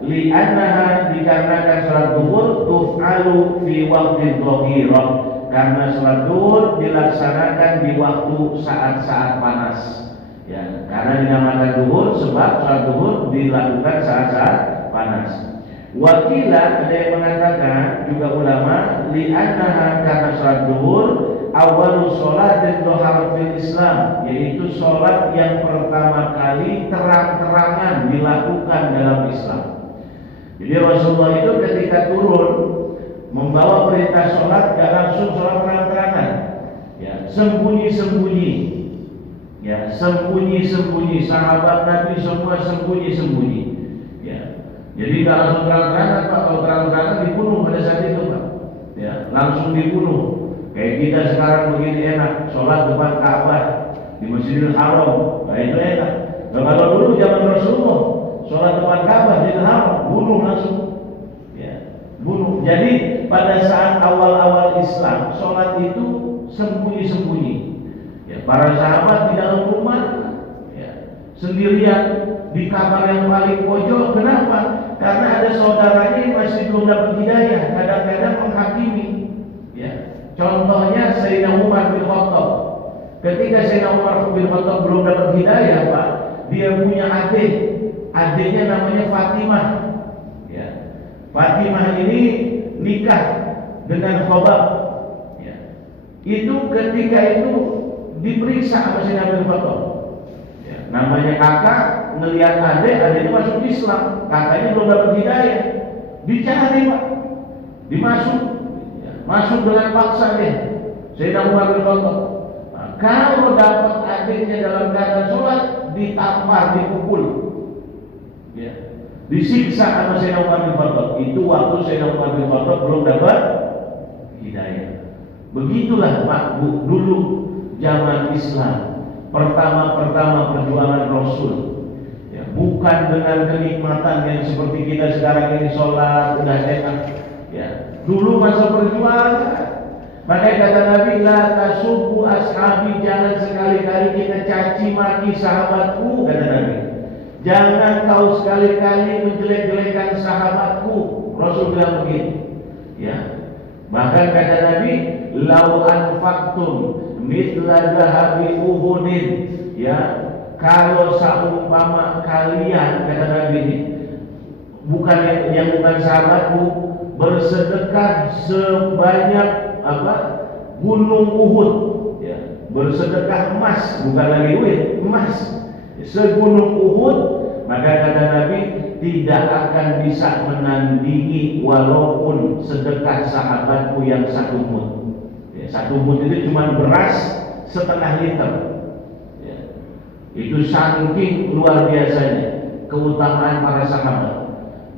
li'annaha, dikarenakan sholat duhur tuf'alu fi waqti dhahirah, karena sholat duhur dilaksanakan di waktu saat-saat panas. Ya, karena dinamakan duhur sebab sholat duhur dilakukan saat-saat panas. Wakila, ada yang mengatakan juga ulama, li'annaha, karena sholat duhur awalu sholatin dohar fil Islam, yaitu sholat yang pertama kali terang-terangan dilakukan dalam Islam. Jadi Rasulullah itu ketika turun membawa perintah sholat gak langsung sholat terang-terangan, ya, sembunyi-sembunyi, ya, sembunyi-sembunyi. Sahabat Nabi semua sembunyi-sembunyi, ya. Jadi gak langsung terang-terangan Pak. Kalau terang-terangan dibunuh pada saat itu Pak, ya, langsung dibunuh. Kayak kita sekarang begini enak, sholat depan Ka'bah di Masjidil Haram, nah itu enak. Nah, kalau dulu zaman Rasulullah, sholat depan Ka'bah di Haram, bunuh langsung, ya, bunuh. Jadi pada saat awal-awal Islam, sholat itu sembunyi-sembunyi. Ya, para sahabat di dalam rumah, ya, sendirian di kamar yang paling pojok. Kenapa? Karena ada saudaranya yang masih belum dapat hidayah, kadang-kadang menghakimi. Ya. Contohnya Sayyidina Umar bin Khattab. Ketika Sayyidina Umar bin Khattab belum dapat hidayah Pak, dia punya adik. Adiknya namanya Fatimah. Ya. Fatimah ini nikah dengan Khobab. Ya. Itu ketika itu diperiksa sama Sayyidina bin Khattab. Ya. Namanya kakak ngelihat adiknya masuk Islam, kakaknya belum dapat hidayah. Dicari Pak, dimasuk. Masuk dengan paksa dia. Sayyidina Umar bin Khattab. Nah, Kalau dapat adiknya dalam keadaan sholat, ditampar, dipukul, ya, disiksa sama Sayyidina Umar bin Khattab. Itu waktu Sayyidina Umar bin Khattab belum dapat hidayah. Begitulah Pak Bu, dulu zaman Islam, pertama perjuangan Rasul, ya, bukan dengan kenikmatan yang seperti kita sekarang ini, sholat udah enak, ya. Dulu masa perjuangan. Makanya kata Nabi, la tasubbu ashabi, jangan sekali-kali kita caci maki sahabatku, kata Nabi. Jangan kau sekali-kali menjelek-jelekan sahabatku. Rasul bilang begitu, ya. Bahkan kata Nabi, lau anfaqtum mithla dhahabi Uhudin, ya, kalau seumpama kalian, kata Nabi ini, bukan yang bukan sahabatku, bersedekah sebanyak gunung Uhud, ya, bersedekah emas, bukan lagi duit, emas segunung Uhud, maka kata Nabi tidak akan bisa menandingi walaupun sedekah sahabatku yang 1 mud. Ya, 1 mud itu cuma beras setengah liter, ya. Itu saking luar biasanya keutamaan para sahabat.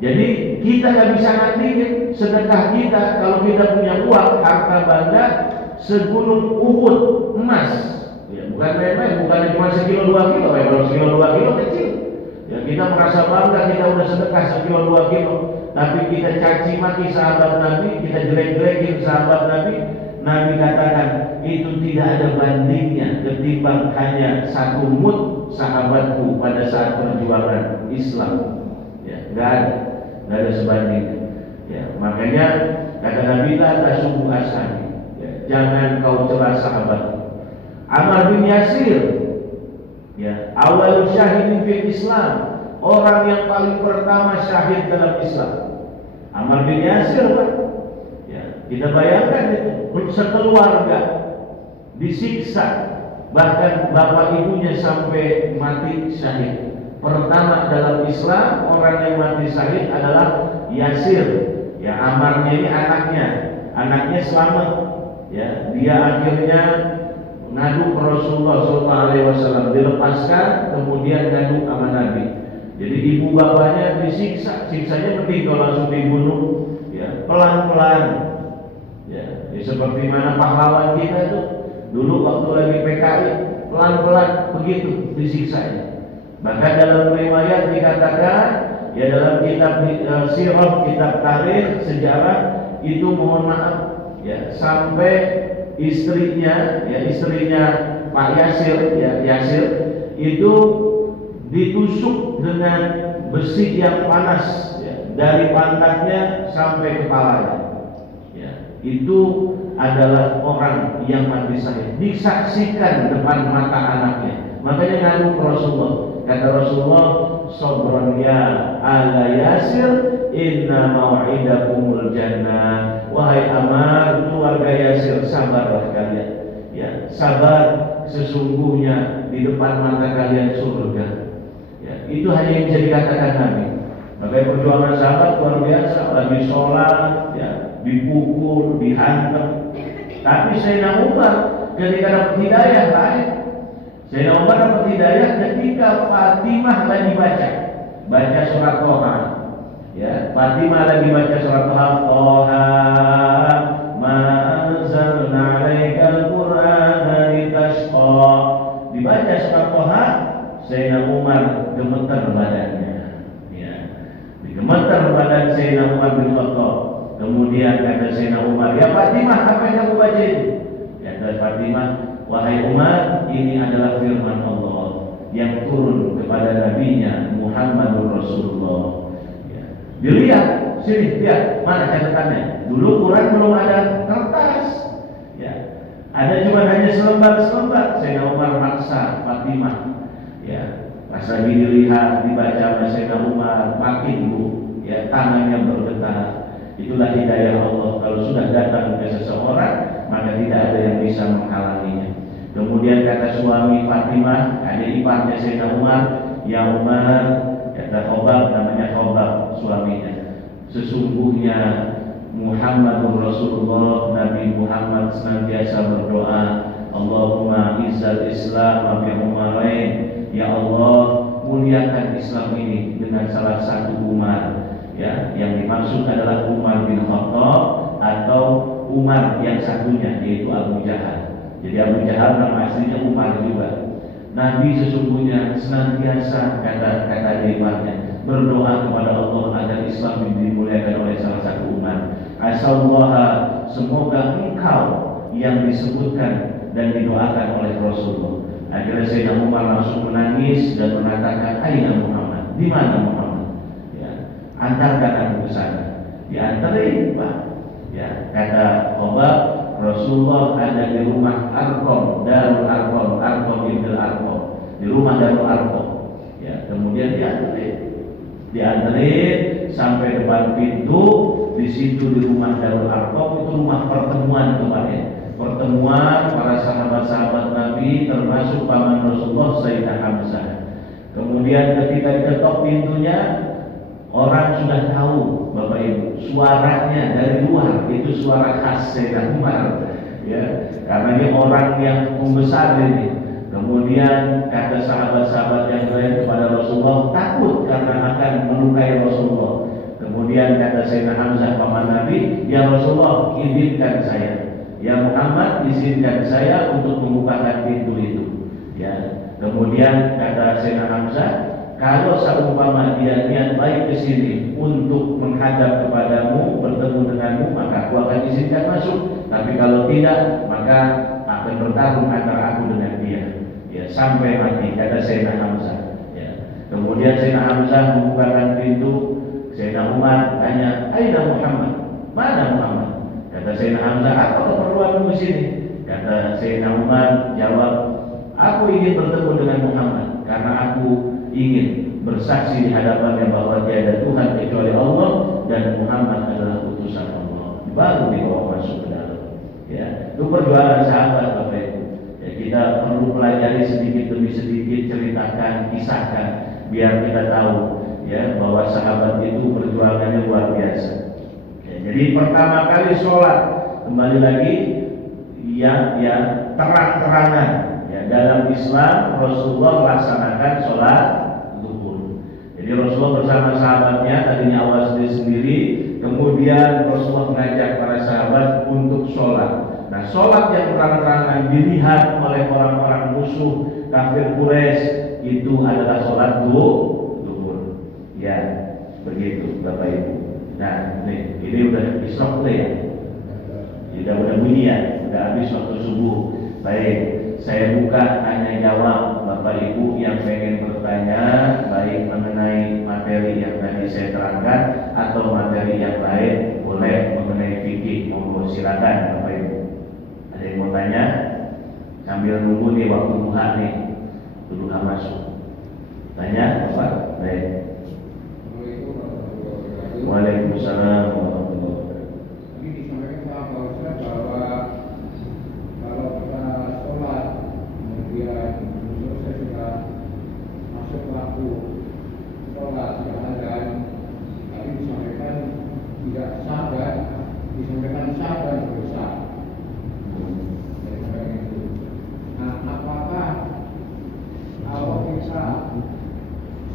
Jadi kita nggak bisa nandingin sedekah kita kalau kita punya uang, harta benda segunung Uhud emas, ya, bukan main-main, bukan cuma sekilo 2 kilo, ya. Kalau sekilo 2 kilo kecil, ya, kita merasa bangga kita udah sedekah sekilo 2 kilo, tapi kita caci maki sahabat Nabi, kita jelek-jelekin sahabat Nabi. Nabi katakan itu tidak ada bandingnya ketimbang hanya 1 mud sahabatku pada saat perjuangan Islam, ya, nggak ada sebandingnya, ya. Makanya kata Nabi, la tasubbu ashabi, ya, jangan kau celah sahabat. Ammar bin Yasir, ya, awal syahidin fil Islam, orang yang paling pertama syahid dalam Islam. Ammar bin Yasir, Pak, ya, kita bayangkan itu sekeluarga disiksa, bahkan bapak ibunya sampai mati syahid. Pertama dalam Islam orang yang mati syahid adalah Yasir, ya. Ammarnya ini anaknya selamat, ya. Dia akhirnya ngadu ke Rasulullah SAW, dilepaskan, kemudian ngadu sama Nabi. Jadi ibu bapaknya disiksa, siksanya penting kalau langsung dibunuh, ya, pelan-pelan, ya. Seperti mana pahlawan kita itu dulu waktu lagi PKI, pelan-pelan begitu disiksanya. Bahkan dalam riwayat dikatakan, ya, dalam kitab sirah, kitab tarikh, sejarah itu, mohon maaf, ya, sampai istrinya Pak Yasir, ya, Yasir itu ditusuk dengan besi yang panas, ya, dari pantatnya sampai kepalanya, ya. Itu adalah orang yang mati syahid, disaksikan depan mata anaknya. Makanya ngadu ke Rasulullah. Kata Rasulullah, sabran ya ala Yasir, inna mau'idakumul jannah. Wahai Ammar, keluarga Yasir, sabarlah kalian, ya, sabar, sesungguhnya di depan mata kalian surga, ya. Itu hanya yang bisa dikatakan Nabi. Makanya perjuangan sahabat luar biasa, lagi sholat, ya, dipukul, dihantam. Tapi Sayyidina Umar ketika dapat hidayah lain. Sayyidina Umar dapat hidayah ketika Fatimah lagi baca surat Toha, ya. Fatimah lagi baca surat Toha, ma anzalna 'alaikal qur'ana litashqa. Dibaca surat Toha, Sayyidina Umar gemetar badannya, ya. Digemetar badan Sayyidina Umar bin Khattab. Kemudian kata Sayyidina Umar, ya Fatimah, apa yang kamu baca itu? Kata Fatimah, wahai Umar, ini adalah firman Allah yang turun kepada nabinya Muhammadur Rasulullah, ya. Dilihat, sini lihat, mana catatannya? Dulu Quran belum ada kertas, ya. Ada cuma hanya selembar-selembar. Sayyidina Umar maksa Fatimah, ya. Pas lagi dilihat, dibaca oleh Sayyidina Umar, makin bu, ya, tangannya bergetar. Itulah hidayah Allah. Kalau sudah datang ke seseorang, maka tidak ada yang bisa menghalanginya. Kemudian kata suami Fatimah, adik iparnya Sayyidina Umar, ya Umar, kata Khobab, namanya Khobab suaminya, sesungguhnya Muhammadur Rasulullah, Nabi Muhammad senantiasa berdoa, Allahumma izzal Islam wa bi umarain. Ya Allah, muliakan Islam ini dengan salah satu Umar, ya, yang dimaksud adalah Umar bin Khattab atau Umar yang satunya, yaitu Abu Jahal. Jadi Abu Jahal nama aslinya Umar juga. Nabi sesungguhnya senantiasa kata imannya berdoa kepada Allah agar Islam dimuliakan oleh salah satu Umar. Asallahu, semoga engkau yang disebutkan dan didoakan oleh Rasulullah. Akhirnya Sayyidina Umar langsung menangis dan mengatakan, Aina Muhammad, di mana Muhammad? Ya, antarkan aku ke sana. Diantarin, Pak. Ya, kata Umar, Rasulullah ada di rumah Arqam, Darul Arqam, Arqam ibn Arqam, di rumah Darul Arqam. Ya, kemudian diantarin sampai depan pintu. Di situ di rumah Darul Arqam itu rumah pertemuan kemarin. Pertemuan para sahabat-sahabat Nabi termasuk paman Rasulullah Sayyidina Hamzah. Kemudian ketika diketok pintunya, orang sudah tahu Bapak Ibu, suaranya dari luar itu suara khas Sayyidina Umar, ya, karena dia orang yang membesar ini. Kemudian kata sahabat-sahabat yang lain kepada Rasulullah, takut karena akan melukai Rasulullah. Kemudian kata Sayyidina Hamzah paman Nabi, ya Rasulullah, izinkan saya. Ya Muhammad, izinkan saya untuk membukakan pintu itu. Ya. Kemudian kata Sayyidina Hamzah, kalau seumpama dia niat baik ke sini untuk menghadap kepadamu, bertemu denganmu, maka aku akan izinkan masuk. Tapi kalau tidak, maka akan bertarung antara aku dengan dia. Ya, sampai mati, kata Sayyidina Hamzah. Ya. Kemudian Sayyidina Hamzah membukakan pintu. Sayyidina Umar tanya, Aina Muhammad? Mana Muhammad? Kata Sayyidina Hamzah, apa keperluanmu di sini? Kata Sayyidina Umar jawab, aku ingin bertemu dengan Muhammad karena aku ingin bersaksi di hadapannya bahwa tiada Tuhan kecuali Allah dan Muhammad adalah utusan Allah. Baru dibawa masuk ke dalam. Ya, itu perjuangan sahabat Bapak Ibu. Ya, kita perlu pelajari sedikit demi sedikit, ceritakan, kisahkan, biar kita tahu ya bahwa sahabat itu perjuangannya luar biasa. Jadi pertama kali sholat, kembali lagi yang terang-terangan ya, dalam Islam Rasulullah melaksanakan sholat zuhur. Jadi Rasulullah bersama sahabatnya tadinya awal sendiri, kemudian Rasulullah mengajak para sahabat untuk sholat. Nah, sholat yang terang-terangan dilihat oleh orang-orang musuh kafir Quraisy itu adalah sholat zuhur. Ya, begitu Bapak Ibu. Nah, ini udah istok ya. Udah bunyi ya, udah habis waktu subuh. Baik, saya buka tanya jawab Bapak Ibu yang pengen bertanya, baik mengenai materi yang tadi saya terangkan atau materi yang lain, boleh mengenai fikih, monggo silakan Bapak Ibu. Ada yang mau tanya? Sambil nunggu nih waktu duha nih, duha masuk. Tanya Bapak? Baik. Waalaikumsalam warahmatullahi wabarakatuh. Ini disampaikan sama Pak Ustaz bahwa kalau kita sholat kemudian selesai sudah masuk waktu sholat sudah azan, tadi disampaikan tidak sah dan disampaikan sah dan dosa. Nah, apakah kalau kita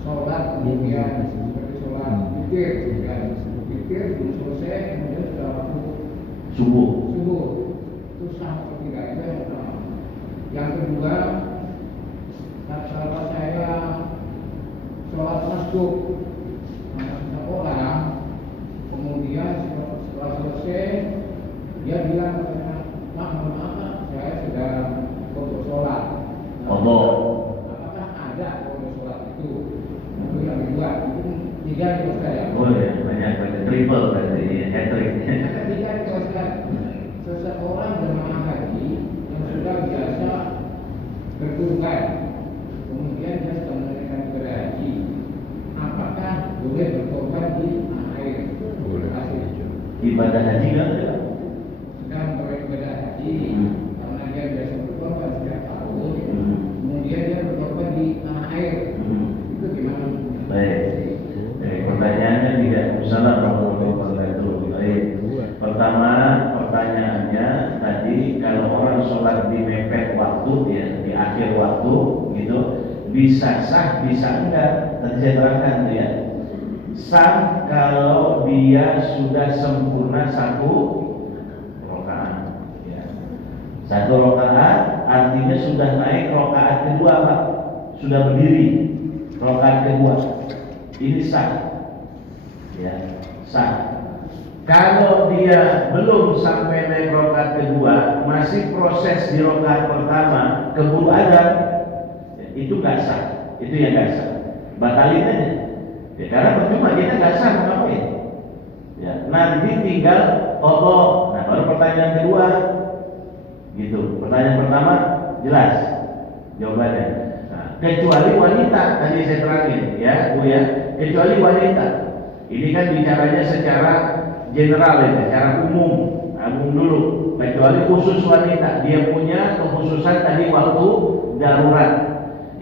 sholat kemudian seperti sholat zikir, zikir belum selesai kemudian sudah waktu Subuh itu sah atau tidak? Itu yang pertama. Yang kedua, kalau saya sholat masjid sama seseorang, kemudian setelah selesai dia bilang katanya, maaf saya sudah untuk sholat. Allah. Apakah ada untuk sholat itu? Itu yang kedua. Itu tiga itu saya. Boleh, banyak triple berarti hat-trick. Yang ketiga itu seseorang jemaah haji yang sudah biasa berkurban, kemudian dia sedang menunaikan ibadah haji, apakah boleh berkorban di air? Boleh. Ibadah haji kan? Sedang beribadah haji, karena dia biasa berkorban setiap tahun, kemudian dia berkorban di tanah air. Itu gimana? Baik. Pertanyaannya tidak salah kalau Baik. Pertama, pertanyaannya tadi kalau orang sholat di mepet waktu ya, di akhir waktu gitu, bisa sah, bisa enggak. Tadi saya terangkan tuh ya. Sah kalau dia sudah sempurna satu rakaat. Ya. Satu rakaat artinya sudah naik rakaat kedua, Pak. Sudah berdiri rakaat kedua. Ini sah. Ya, sah. Kalau dia belum sampai naik rakaat kedua, masih proses di rakaat pertama, keburu adzan, ya, itu nggak sah. Itu yang nggak sah. Batalin aja. Ya, karena percuma kita nggak sah ngapain. Ya, nanti tinggal qadha. Nah, baru pertanyaan kedua, gitu. Pertanyaan pertama jelas jawabannya. Nah, kecuali wanita tadi saya terangin, ya Bu ya. Kecuali wanita. Ini kan bicaranya secara general ya, secara umum dulu. Kecuali khusus wanita, dia punya kekhususan tadi waktu darurat.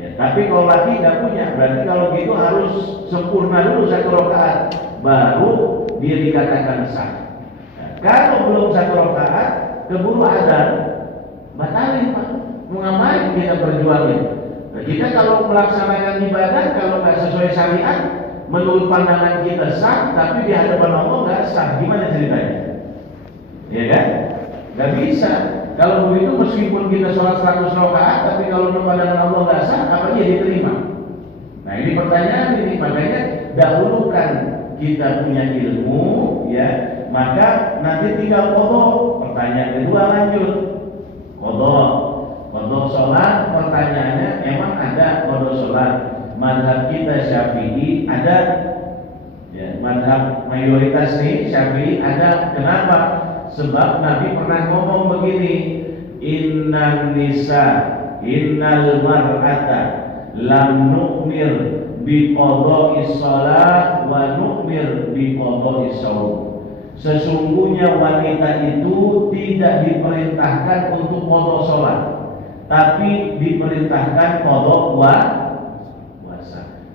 Ya, tapi kalau laki nggak punya, berarti kalau gitu harus sempurna dulu satu rakaat, baru dia dikatakan sah. Nah, kalau belum satu rakaat, keburu adzan, batalin Pak. Mau ngapain kita berjuangin? Nah, kita kalau melaksanakan ibadah, kalau nggak sesuai syariat, menurut pandangan kita sah, tapi di hadapan Allah nggak sah. Gimana ceritanya? Ya kan? Nggak bisa. Kalau begitu meskipun kita sholat 100 rakaat, tapi kalau menurut pandangan Allah nggak sah, apa dia diterima? Nah ini pertanyaan ini, makanya dahulukan kita punya ilmu, ya, maka nanti tinggal qadha. Pertanyaan kedua lanjut qadha sholat. Pertanyaannya, emang ada qadha sholat? Mazhab kita Syafi'i ada, ya, mazhab mayoritas nih Syafi'i ada. Kenapa? Sebab Nabi pernah ngomong begini, innal mar'ata lam nu'mir bi qadha'is shalah wa nu'mir bi qadha'is shaum. Sesungguhnya wanita itu tidak diperintahkan untuk qadha sholat, tapi diperintahkan qadha puasa.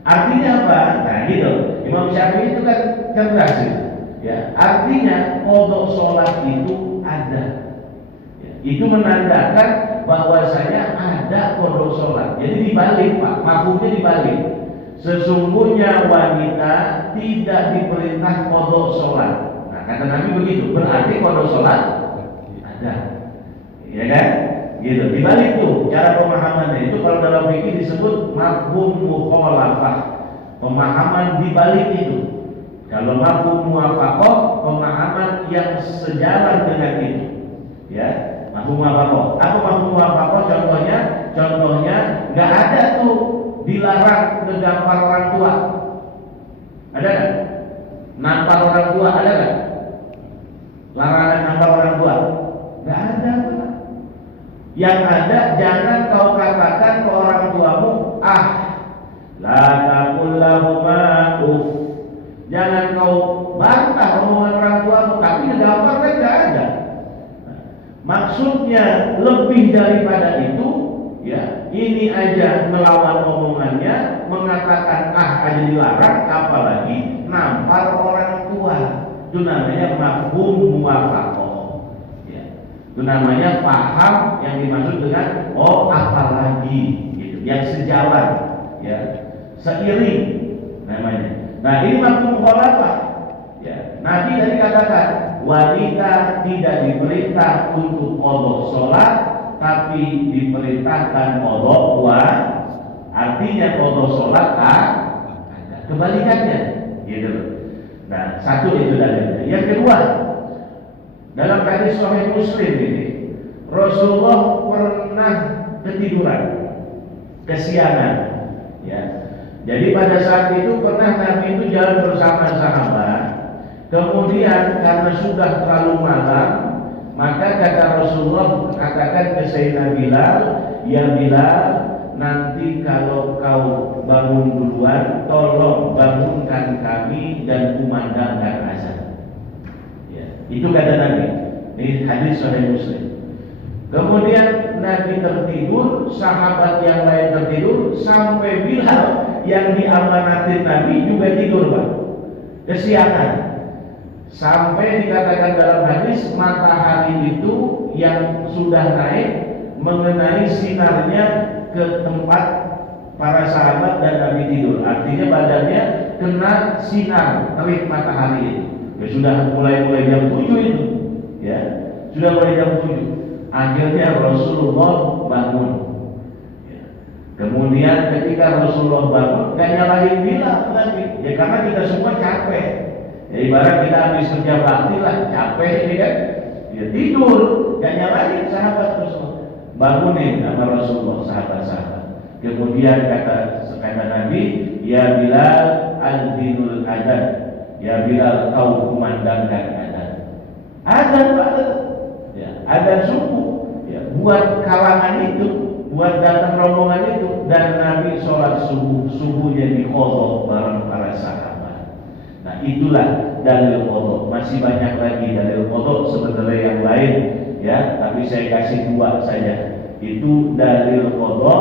Artinya apa? Nah gitu. Imam Syafi'i itu kan cerdas gitu. Ya, artinya qadha sholat itu ada. Ya, itu menandakan bahwasanya ada qadha sholat. Jadi dibalik Pak, mafhumnya dibalik. Sesungguhnya wanita tidak diperintah qadha sholat. Nah kata Nabi begitu, berarti qadha sholat ada. Ya kan? Gitu. Dibalik tuh cara pemahamannya itu kalau dalam fikih disebut mafhum mukhalafah. Pemahaman dibalik itu. Kalau mafhum muwafaqah, pemahaman yang sejalan dengan itu. Ya, mafhum muwafaqah. Apa mafhum muwafaqah? Contohnya nggak ada tuh dilarang ngegampar orang tua. Ada nggak? Nampar orang tua ada nggak? Larangan nampar orang tua? Nggak ada. Yang ada, jangan kau katakan ke orang tuamu, la taqul lahuma uff. Jangan kau bantah omongan orang tuamu, tapi ngegampar kan nggak ada. Maksudnya lebih daripada itu, ya, ini aja melawan omongannya, mengatakan aja dilarang, apalagi nampar orang tua. Itu namanya mafhum muwafaqah. Ya. Itu namanya paham yang dimaksud dengan apalagi gitu, yang sejalan, ya, seiring namanya. Nah ini mafhum mukhalafah. Ya, Nabi tadi katakan wanita tidak diperintah untuk qadha sholat, tapi diperintahkan qadha puasa. Artinya qadha sholat ada. Kebalikannya, gitu. Nah satu itu dalilnya. Yang kedua, dalam hadis Sahih Muslim ini, Rasulullah pernah ketiduran, kesiangan, ya. Jadi pada saat itu pernah Nabi itu jalan bersama sahabat. Kemudian karena sudah terlalu malam, maka kata Rasulullah katakan ke Sayyidina Bilal, ya Bilal, nanti kalau kau bangun duluan, tolong bangunkan kami dan kumandangkan azan. Ya, itu kata Nabi. Ini hadis Sahih Muslim. Kemudian Nabi tertidur, sahabat yang lain tertidur, sampai Bilal yang diamanatin Nabi juga tidur Pak, kesiangan. Sampai dikatakan dalam hadis matahari itu yang sudah naik mengenai sinarnya ke tempat para sahabat dan Nabi tidur. Artinya badannya kena sinar terik matahari itu. Ya sudah mulai jam 7 itu. Ya, sudah mulai jam 7. Akhirnya Rasulullah bangun. Ya. Kemudian ketika Rasulullah bangun, gak nyalahin Bilal lagi. Ya karena kita semua capek. Ya ibarat kita habis kerja bakti lah, capek ini kan. Ya tidur, gak nyalahin sahabat Rasulullah. Bangunin sama Rasulullah sahabat-sahabat. Kemudian kata Nabi, ya Bilal al-dinul adan. Ya Bilal kau kumandangkan adan. Adan Pak. Ya, adan subuh. Ya, buat kalangan itu, buat datang rombongan itu, dan Nabi sholat subuhnya diqadha bareng para sahabat. Nah itulah dalil qadha. Masih banyak lagi dalil qadha sebenarnya yang lain, ya. Tapi saya kasih 2 saja. Itu dalil qadha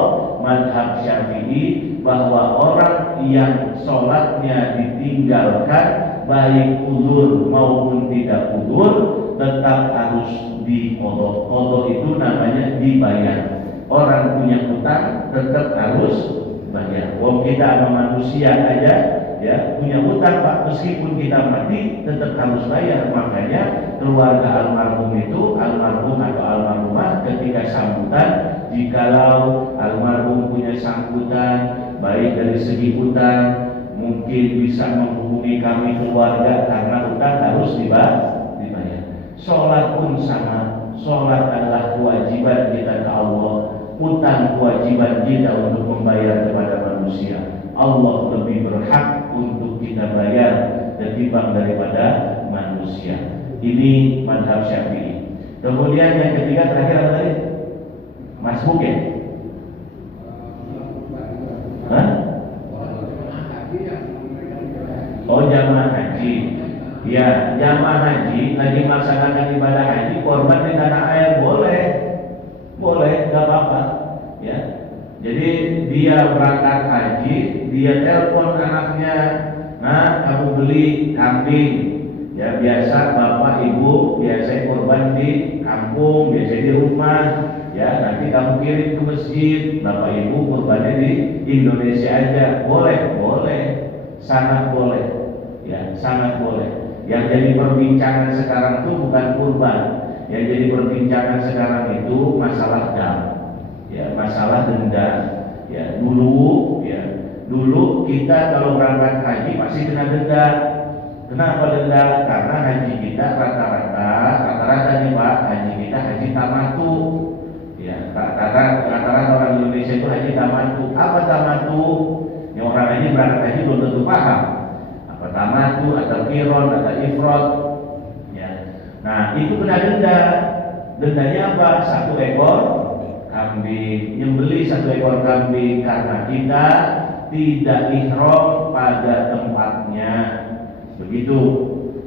mazhab Syafi'i bahwa orang yang sholatnya ditinggalkan baik udzur maupun tidak udzur tetap harus diqadha. Qadha itu namanya dibayar. Orang punya utang tetap harus bayar. Wong kita sama manusia aja ya punya utang Pak, meskipun kita mati tetap harus bayar. Makanya keluarga almarhum itu, almarhum atau almarhumah ketika sambutan, jikalau almarhum punya sambutan baik dari segi utang, mungkin bisa menghubungi kami keluarga karena utang harus dibayar. Sholat pun sama. Sholat adalah kewajiban kita ke Allah, utang kewajiban kita untuk membayar kepada manusia. Allah lebih berhak untuk kita bayar ketimbang daripada manusia. Ini mazhab Syafi'i. Kemudian yang ketiga terakhir apa tadi? Masbuk ya? Hah? Oh jamaah haji. Ya, jamaah haji lagi melaksanakan ibadah haji, korban di tanah air boleh, nggak apa-apa. Ya, jadi dia berangkat haji, dia telepon anaknya, nah kamu beli kambing. Ya biasa bapak ibu biasa korban di kampung, biasa di rumah. Ya nanti kamu kirim ke masjid, bapak ibu korbannya di Indonesia aja, boleh, sangat boleh, ya sangat boleh. Yang jadi perbincangan sekarang itu bukan kurban, yang jadi perbincangan sekarang itu masalah dam, ya masalah denda. Ya dulu kita kalau berangkat haji pasti kena denda. Kenapa denda? Karena haji kita rata-rata nih Pak, haji kita haji tamatu. Ya rata-rata orang Indonesia itu haji tamatu. Apa tamatu? Yang orang haji berangkat haji belum tentu paham. Tamatu atau kiron atau ifrod ya. Nah itu kena denda. Dendanya apa? 1 ekor kambing. Nyembeli 1 ekor kambing karena kita tidak ihram pada tempatnya. Begitu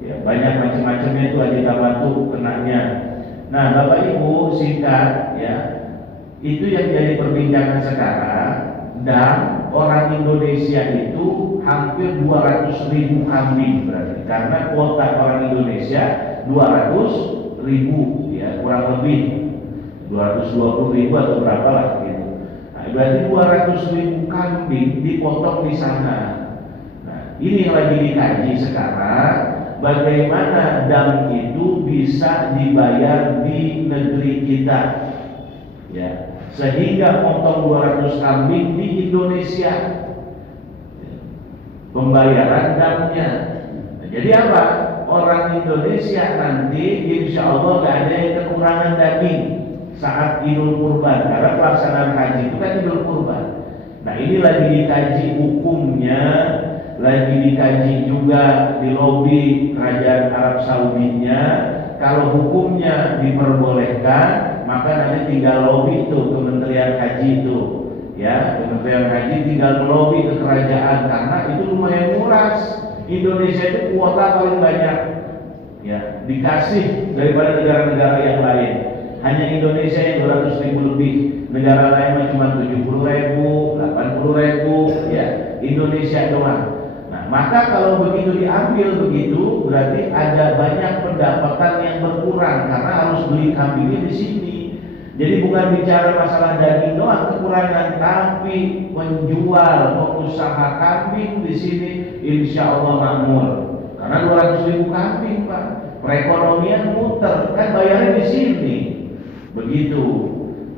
ya, banyak macam-macamnya itu haji tamatu kenanya. Nah Bapak Ibu singkat ya, itu yang jadi perbincangan sekarang. Dan orang Indonesia itu hampir 200.000 kambing berarti, karena kuota orang Indonesia 200.000 ya, kurang lebih 220.000 atau berapa lah gitu. Nah, berarti 200.000 kambing dipotong di sana. Nah, ini yang lagi dikaji sekarang, bagaimana dam itu bisa dibayar di negeri kita. Ya. Sehingga potong 200 kambing di Indonesia, pembayaran damnya. Nah, jadi apa? Orang Indonesia nanti insya Allah gak ada yang kekurangan daging saat Idul Kurban, karena pelaksanaan haji itu kan Idul Kurban. Nah ini lagi dikaji hukumnya, lagi dikaji juga di lobi kerajaan Arab Saudinya. Kalau hukumnya diperbolehkan, maka nanti tinggal lobby itu Kementerian Haji itu, ya Kementerian Haji tinggal melobi ke kerajaan karena itu lumayan murah. Indonesia itu kuota paling banyak, ya dikasih daripada negara-negara yang lain. Hanya Indonesia yang 200.000 lebih, negara lain cuma 70.000, 80.000, ya Indonesia doang. Nah maka kalau begitu diambil begitu, berarti ada banyak pendapatan yang berkurang karena harus beli kambingnya di sini. Jadi bukan bicara masalah daging doang kekurangan, tapi menjual, pengusaha kambing di sini insya Allah makmur. Karena 200.000 kambing Pak, perekonomian muter, kan bayarnya di sini. Begitu.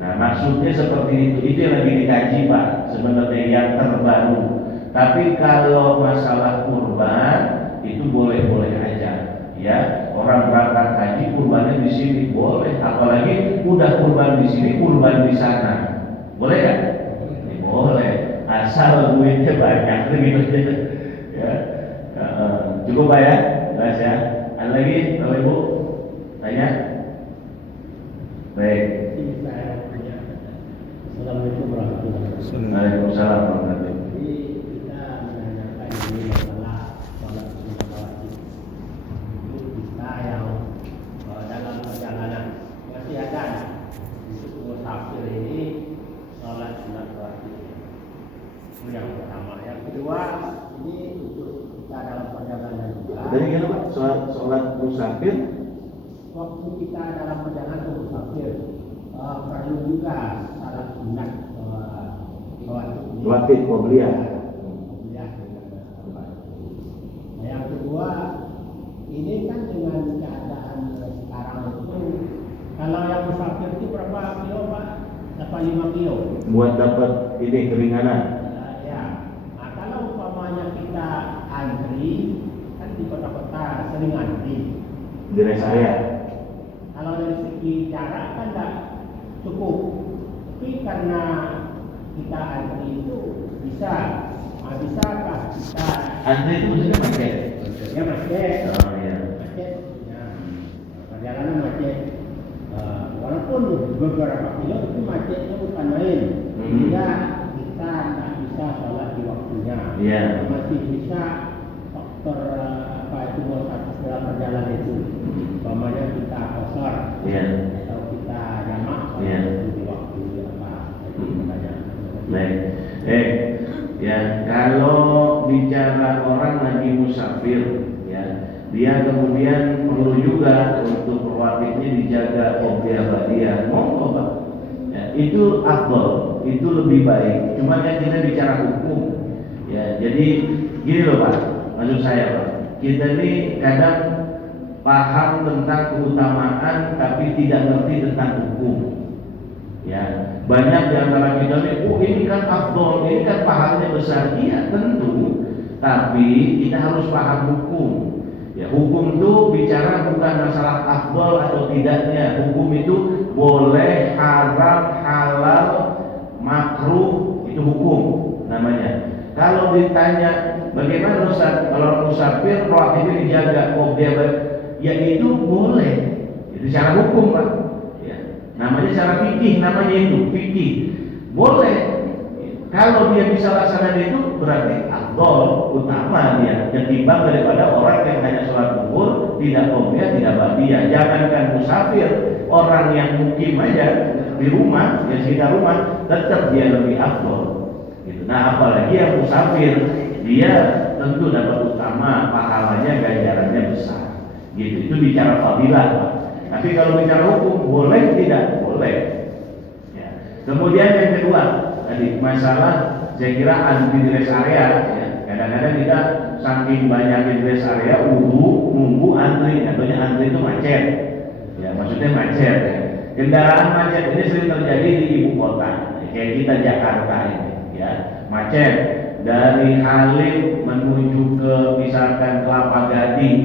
Nah maksudnya seperti itu yang lagi dikaji Pak, sebenarnya yang terbaru. Tapi kalau masalah kurban itu boleh-boleh aja. Ya, orang berangkat haji kurbannya di sini boleh, apalagi udah kurban di sini, kurban di sana, boleh kan? Boleh, asal duitnya banyak, gitu ya. Cukup Pak ya, jelas ya. Ada lagi, Bapak Ibu tanya? Baik. Assalamualaikum warahmatullahi wabarakatuh. Waalaikumsalam warahmatullahi wabarakatuh. Jadi kita menanyakan ini masalah sholat sunnah rawatib. Kita yang dalam perjalanan masih ada untuk musafir ini sholat sunnah rawatib. Itu yang pertama. Yang kedua ini untuk kita dalam perjalanan juga. Jadi gimana Pak? Sholat musafir? Waktu kita dalam perjalanan musafir perlu juga salat sunnah Rawatib qobliyah. Yang kedua, ini kan dengan keadaan sekarang itu, kalau yang musafir itu berapa kilo Pak? Dapat 5 kilo. Buat dapat ini keringanan. Ya. Nah, kalau umpamanya kita antri, kan di kota-kota sering antri. Di rest area. Kalau dari segi jarak kan tidak cukup, tapi karena kita antri itu bisakah kita Antri itu maksudnya macet. ya macet, Oh iya. macet, ya perjalanan macet, walaupun beberapa kilo itu macetnya bukan main, sehingga kita tak bisa sholat di waktunya, masih bisa faktor apa itu dalam perjalanan itu, umpamanya kita kosor, atau kita jamak di waktu apa itu pertanyaan. Baik. Ya, kalau bicara orang lagi musafir, ya, dia kemudian perlu juga untuk rawatibnya dijaga qobliyah ba'diyah. Monggo Pak. Ya, itu afdal, itu lebih baik. Cuma kan kita bicara hukum. Ya, jadi gini loh Pak, maksud saya Pak. Kita ini kadang paham tentang keutamaan tapi tidak ngerti tentang hukum. Ya, banyak di antara kita ini kan afdol, ini kan pahalanya besar. Iya tentu, tapi kita harus paham hukum. Ya, hukum itu bicara bukan masalah afdol atau tidaknya. Hukum itu boleh, haram, halal, makruh, itu hukum namanya. Kalau ditanya bagaimana Ustaz kalau musafir rawatibnya dijaga, ya itu boleh. Itu secara hukum Pak. Namanya secara fikih, namanya itu fikih. Boleh. Kalau dia bisa laksanakan itu berarti afdol, utama dia ketimbang daripada orang yang hanya sholat zuhur, tidak qobliyah, tidak ba'diyah. Jangankan musafir, orang yang mukim aja di rumah, ya sekitar rumah, tetap dia lebih afdol. Gitu. Nah, apalagi yang musafir, dia tentu dapat utama, pahalanya ganjarannya besar. Gitu. Itu bicara fadilah, Pak. Tapi kalau bicara hukum, boleh tidak? Boleh. Ya. Kemudian yang kedua, tadi masalah saya kira antri di rest area. Ya. Kadang-kadang kita saking banyak di rest area, nunggu antri, ataunya antri itu macet. Ya, maksudnya macet. Ya. Kendaraan macet ini sering terjadi di ibu kota, kayak kita Jakarta ini. Ya, macet dari Halim menuju ke misalkan Kelapa Gading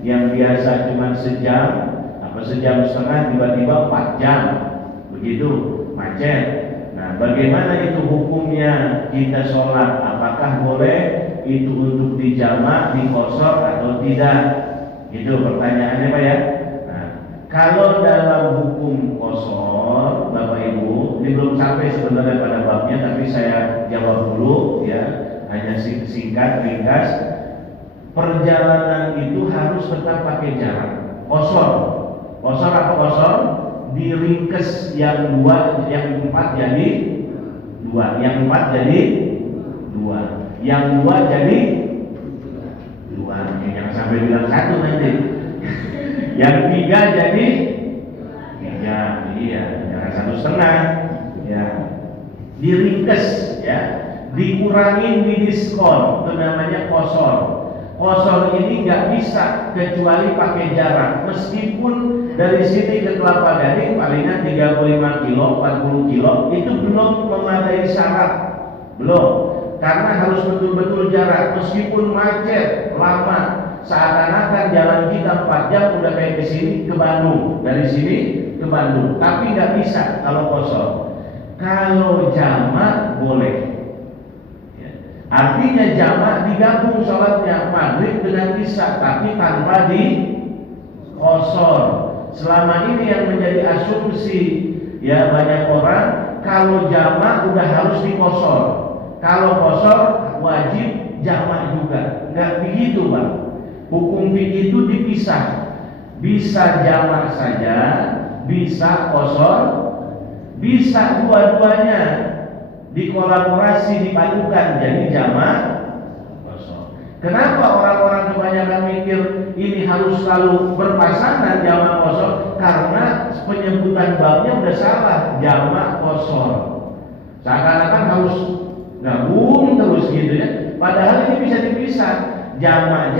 yang biasa cuma sejam. Sejam setengah tiba-tiba 4 jam, begitu macet. Nah, bagaimana itu hukumnya kita sholat? Apakah boleh itu untuk dijamak, dikosor atau tidak? Itu pertanyaannya Pak ya. Nah, kalau dalam hukum kosor, Bapak Ibu, ini belum sampai sebenarnya pada babnya, tapi saya jawab dulu ya, hanya singkat, ringkas. Perjalanan itu harus tetap pakai jarak, kosor. Kosor apa kosor? Diringkes yang 2, yang 4 jadi 2, yang 4 jadi 2, yang 2 jadi 2, jangan sampai bilang 1 nanti. Yang 3 jadi 3, iya, jangan 1,5 ya. Diringkes ya, dikurangin, didiskon, itu namanya kosor. Kosor ini nggak bisa kecuali pakai jarak. Meskipun dari sini ke Kelapa Gading palingan 35 kilo, 40 kilo, itu belum memadai syarat, belum. Karena harus betul-betul jarak. Meskipun macet, lama, seakan-akan jalan kita 4 jam udah kayak ke sini ke Bandung, dari sini ke Bandung. Tapi nggak bisa kalau kosor. Kalau jamak boleh. Artinya jamak digabung sholatnya maghrib dengan isya, tapi tanpa dikosor. Selama ini yang menjadi asumsi ya banyak orang, kalau jamak udah harus dikosor, kalau kosor wajib jamak juga. Enggak begitu Bang. Hukum fikih itu dipisah. Bisa jamak saja, bisa kosor, bisa dua-duanya dikolaborasi, dipadukan jadi jamak kosor. Kenapa orang-orang kebanyakan mikir ini harus selalu berpasangan jamak kosor? Karena penyebutan babnya udah salah, jamak kosor. Seakan-akan harus gabung terus gitu ya. Padahal ini bisa dipisah, jamak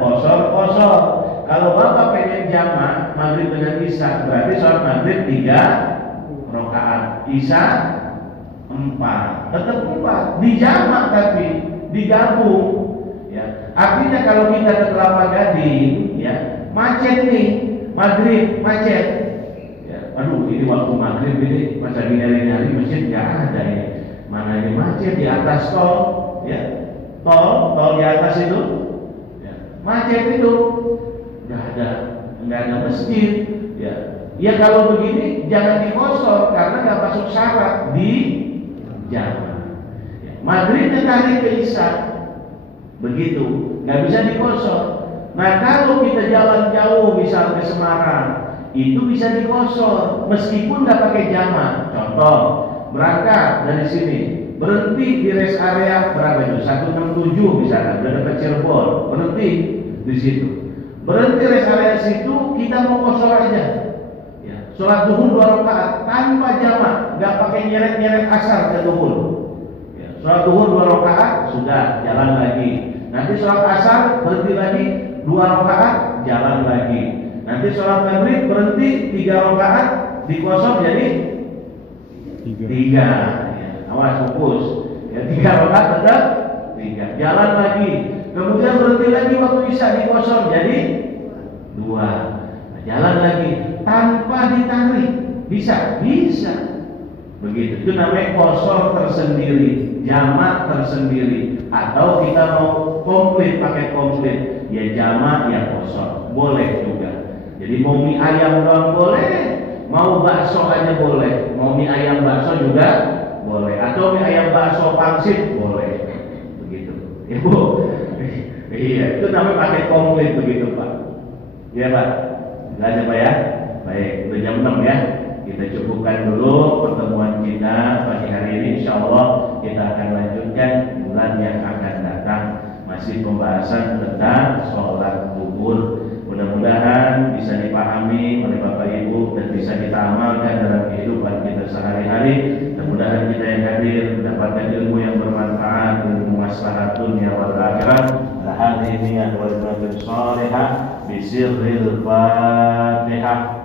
kosor. Kalau Bapak pengen jamak maghrib dengan isya, berarti sholat maghrib 3 rakaat, isya 4, tetap 4, dijamak tapi digabung ya. Artinya kalau kita ke Kelapa Gading ya, macet nih, maghrib macet ya. Aduh, ini waktu maghrib ini masa nyari-nyari masjid nggak ada ini. Mana ini macet di atas tol ya, tol di atas itu ya. Macet itu nggak ada masjid ya. Ya kalau begini jangan dikosor karena nggak masuk syarat di jamak. Maghrib ditarik ke isya, begitu, nggak bisa dikosor. Nah kalau kita jalan jauh, misal ke Semarang, itu bisa dikosor, meskipun nggak pakai jamak. Contoh, berangkat dari sini, berhenti di rest area berapa itu? 167 misalnya, udah dekat Cirebon, berhenti di situ. Berhenti rest area situ, kita mau kosor aja. Sholat duhur 2 rakaat tanpa jamak, nggak pakai nyeret asar ke duhur. Ya, sholat duhur 2 rakaat sudah jalan lagi. Nanti sholat asar berhenti lagi 2 rakaat jalan lagi. Nanti sholat maghrib berhenti 3 rakaat dikosor jadi 3. Ya, awas fokus. Ya 3 rakaat tetap 3. Jalan lagi. Kemudian berhenti lagi waktu isya dikosor jadi 2. Nah, jalan lagi. Tanpa ditarik bisa begitu. Itu namanya kosor tersendiri, jamak tersendiri. Atau kita mau komplit pakai komplit, ya jamak ya kosor boleh juga. Jadi mau mie ayam doang boleh, mau bakso aja boleh, mau mie ayam bakso juga boleh, atau mie ayam bakso pangsit boleh, begitu ya Bu. Iya, itu namanya pakai komplit begitu Pak. Iya Pak, nggak ada Pak ya. Baik, udah jam 6 ya. Kita cukupkan dulu pertemuan kita pagi hari ini. Insya Allah kita akan lanjutkan bulan yang akan datang. Masih pembahasan tentang sholat duhur. Mudah-mudahan bisa dipahami oleh Bapak Ibu dan bisa kita amalkan dalam kehidupan kita sehari-hari. Mudah-mudahan kita yang hadir mendapatkan ilmu yang bermanfaat, ilmu maslahat dunia wal akhirah. Hadhihi wal barakatuh salihah bisirril Fatihah.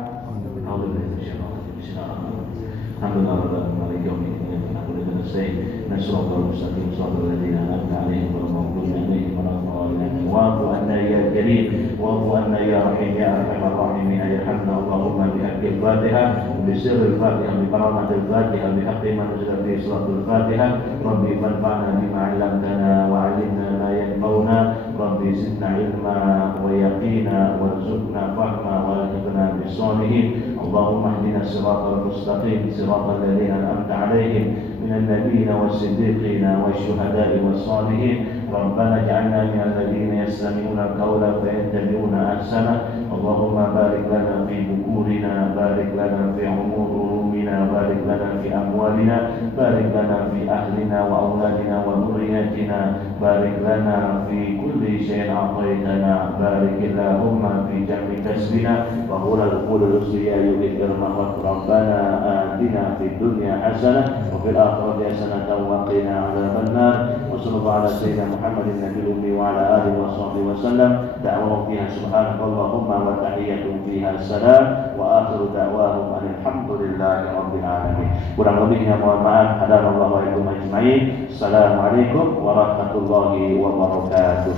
نسأل المستقيم صراط الذين أنعمت عليهم غير المغضوب عليهم ولا الضالين واعف عنا يا كريم واعف عنا يا رحيم يا أرحم الراحمين ارحمنا اللهم بحق الفاتحة بسر الفاتحة بكرامة الفاتحة بحق ما نزل في سورة الفاتحة ربي فانفعنا بما علمتنا وعلمنا ما ينفعنا ربي زدنا علما ويقينا وارزقنا فهما والحقنا بالصالحين اللهم اهدنا الصراط المستقيم صراط الذين أنعمت عليهم من النبيين والصديقين والشهداء والصالحين ربنا اجعلنا من الذين يستمعون القول فيتبعون احسنه اللهم بارك لنا في بكورنا بارك لنا في عمرنا أزواجنا بارك لنا في أموالنا بارك لنا في أهلنا وأولادنا وذرياتنا بارك لنا في كل شيء أعطيتنا بارك اللهم في جمع كسبنا وقول الرسل يا يذكر ربنا آتنا في الدنيا حسنة وفي الآخرة حسنة وقنا عذاب النار وصلى الله على سيدنا محمد النبي الأمي وعلى آله وصحبه وسلم دعواهم فيها سبحانك اللهم وتحيتهم فيها السلام وآخر دعواهم أن الحمد لله رب العالمين. Kurang lebihnya mohon maaf. Hadanallahu wa iyyakum ajmain. Assalamualaikum warahmatullahi wabarakatuh.